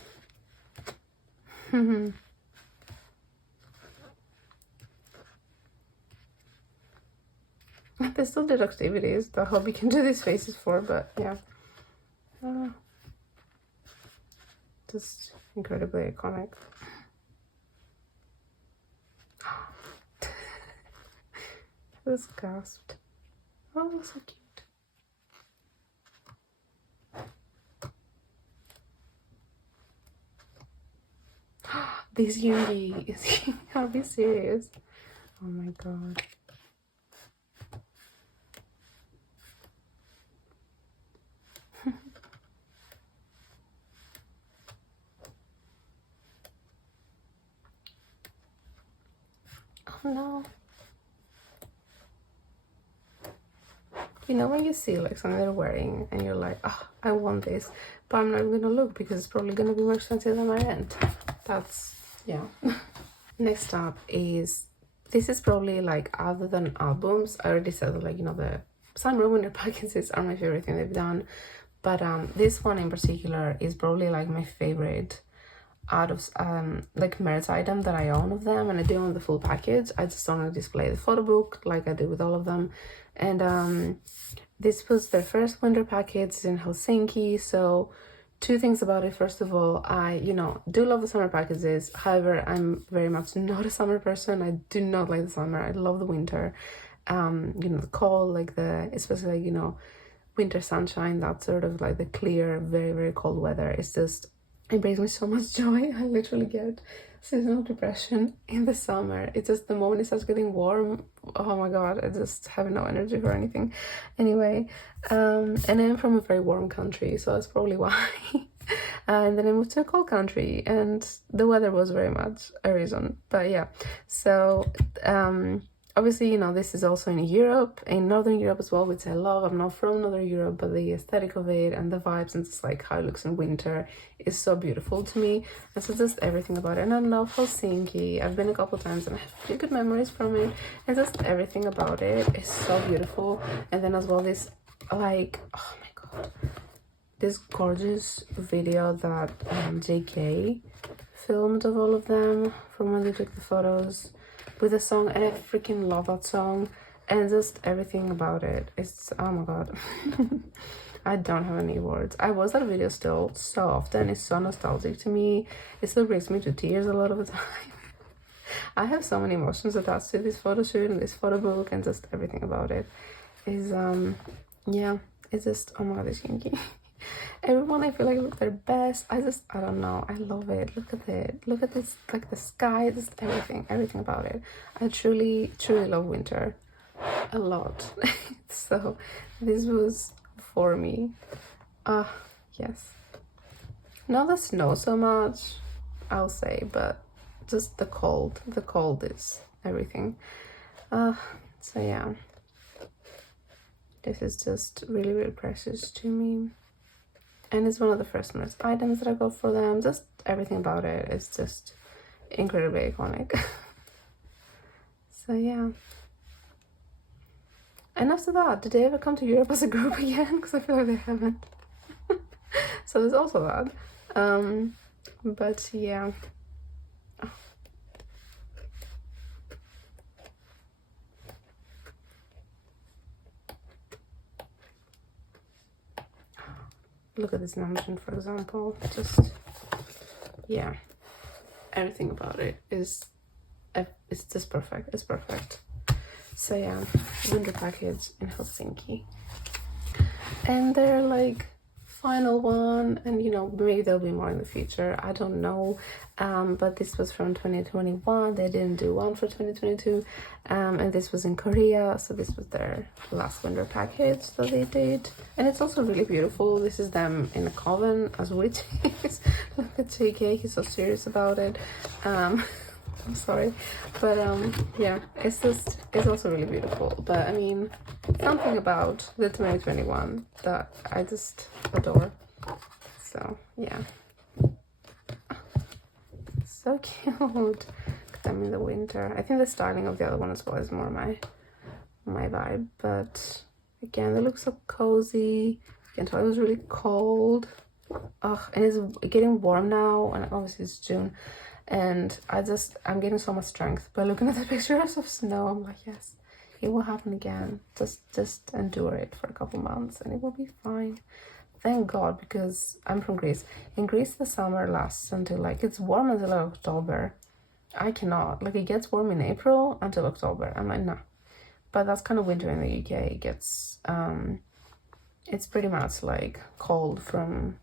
They still did activities that Hobby can do these faces for, but yeah. Just incredibly iconic. Just gasped. Oh, so cute. These Yoongi, I'll be serious. Oh my god. Oh no. You know when you see like something they're wearing and you're like, oh, I want this, but I'm not gonna look because it's probably gonna be more expensive than my rent. That's, yeah. Next up is, this is probably like, other than albums, I already said that, like, you know, the summer winter packages are my favorite thing they've done, but this one in particular is probably like my favorite out of like merch item that I own of them, and I do own the full package. I just don't want to display the photo book like I do with all of them. And this was their first winter package in Helsinki. So two things about it. First of all, I, you know, do love the summer packages. However, I'm very much not a summer person. I do not like the summer. I love the winter. You know, the cold, like the, especially like, you know, winter sunshine, that sort of like the clear, very, very cold weather. It's just, it brings me so much joy. I literally get seasonal depression in the summer. It's just the moment it starts getting warm, oh my god, I just have no energy for anything. Anyway, and I'm from a very warm country, so that's probably why. And then I moved to a cold country, and the weather was very much a reason. But yeah, so obviously, you know, this is also in Europe, in Northern Europe as well, which I love. I'm not from Northern Europe, but the aesthetic of it and the vibes and just like how it looks in winter is so beautiful to me. And so just everything about it. And I love Helsinki. I've been a couple times and I have pretty good memories from it. And just everything about it is so beautiful. And then as well, this, like, oh my god, this gorgeous video that JK filmed of all of them from when they took the photos with the song, and I freaking love that song, and just everything about it. It's, oh my god. I don't have any words. I watch that video still so often. It's so nostalgic to me. It still brings me to tears a lot of the time. I have so many emotions attached to this photo shoot and this photo book, and just everything about it is yeah, it's just, oh my god, it's Yoongi. Everyone, I feel like, look their best. I don't know, I love it. Look at it, look at this, like the sky, just everything about it. I truly love winter a lot. So this was for me. Yes, not the snow so much, I'll say, but just the cold is everything. So yeah, this is just really, really precious to me. And it's one of the first merch items that I got for them. Just everything about it is just incredibly iconic. So yeah. And after that, did they ever come to Europe as a group again? Because I feel like they haven't. So there's also that. But yeah. Oh. Look at this Namjoon, for example. Just, yeah, everything about it is, it's just perfect. It's perfect. So yeah, winter package in Helsinki, and they're like final one, and you know, maybe there'll be more in the future, I don't know. But this was from 2021. They didn't do one for 2022, and this was in Korea, so this was their last winter package that they did, and it's also really beautiful. This is them in a coven as witches. Look at JK, he's so serious about it. I'm sorry, but yeah, it's also really beautiful. But I mean, something about the 2021 that I just adore. So yeah, so cute. Cause I'm in the winter. I think the styling of the other one as well is more my vibe. But again, they look so cozy. You can tell it was really cold. Ugh, and it's getting warm now, and obviously it's June. And I'm getting so much strength by looking at the pictures of snow. I'm like, yes, it will happen again. Just endure it for a couple months and it will be fine. Thank God, because I'm from Greece. In Greece, the summer lasts until like, it's warm until like October. I cannot, like, it gets warm in April until October. I'm like, nah. But that's kind of winter in the UK. It gets, it's pretty much like cold from,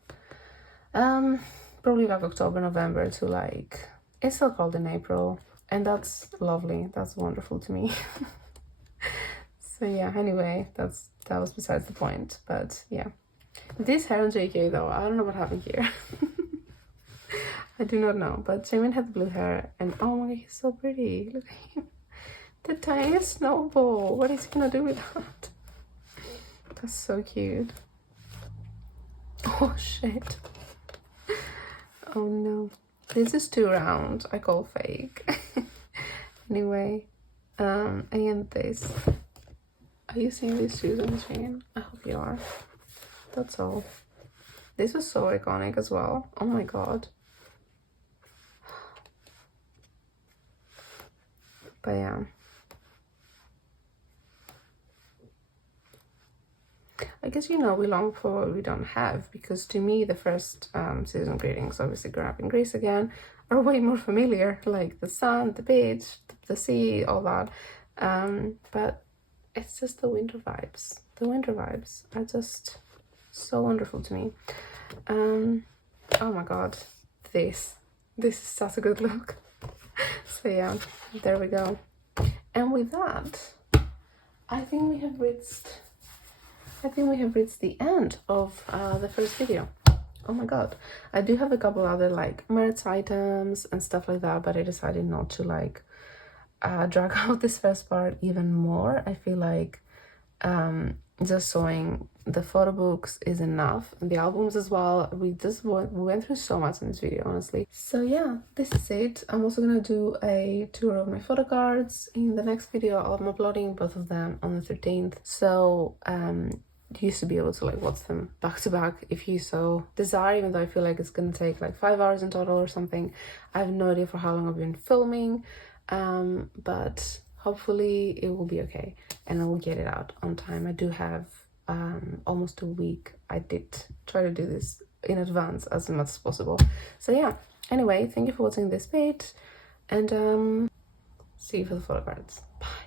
probably like October, November to like, it's still cold in April, and that's lovely. That's wonderful to me. So yeah, anyway, that was besides the point. But yeah, this hair on JK though, I don't know what happened here. I do not know, but Jamin had blue hair, and oh my God, he's so pretty. Look at him, the tiniest snowball. What is he gonna do with that? That's so cute. Oh shit. Oh no, this is too round. I call fake. Anyway, and this. Are you seeing these shoes on the screen? I hope you are. That's all. This was so iconic as well. Oh my God. But yeah. I guess, you know, we long for what we don't have, because to me the first season greetings, obviously growing up in Greece again, are way more familiar, like the sun, the beach, the sea, all that. But it's just the winter vibes. The winter vibes are just so wonderful to me. Oh my God, this is such a good look. So yeah, there we go. And with that, I think we have reached the end of the first video. Oh my God, I do have a couple other like merch items and stuff like that, but I decided not to like drag out this first part even more. I feel like just showing the photo books is enough, and the albums as well. We went through so much in this video, honestly. So yeah, this is it. I'm also gonna do a tour of my photo cards in the next video. I'm uploading both of them on the 13th, so you used to be able to like watch them back to back if you so desire, even though I feel like it's gonna take like 5 hours in total or something. I have no idea for how long I've been filming, but hopefully it will be okay and I will get it out on time. I do have almost a week. I did try to do this in advance as much as possible. So yeah, anyway, thank you for watching this page, and see you for the photo cards. Bye.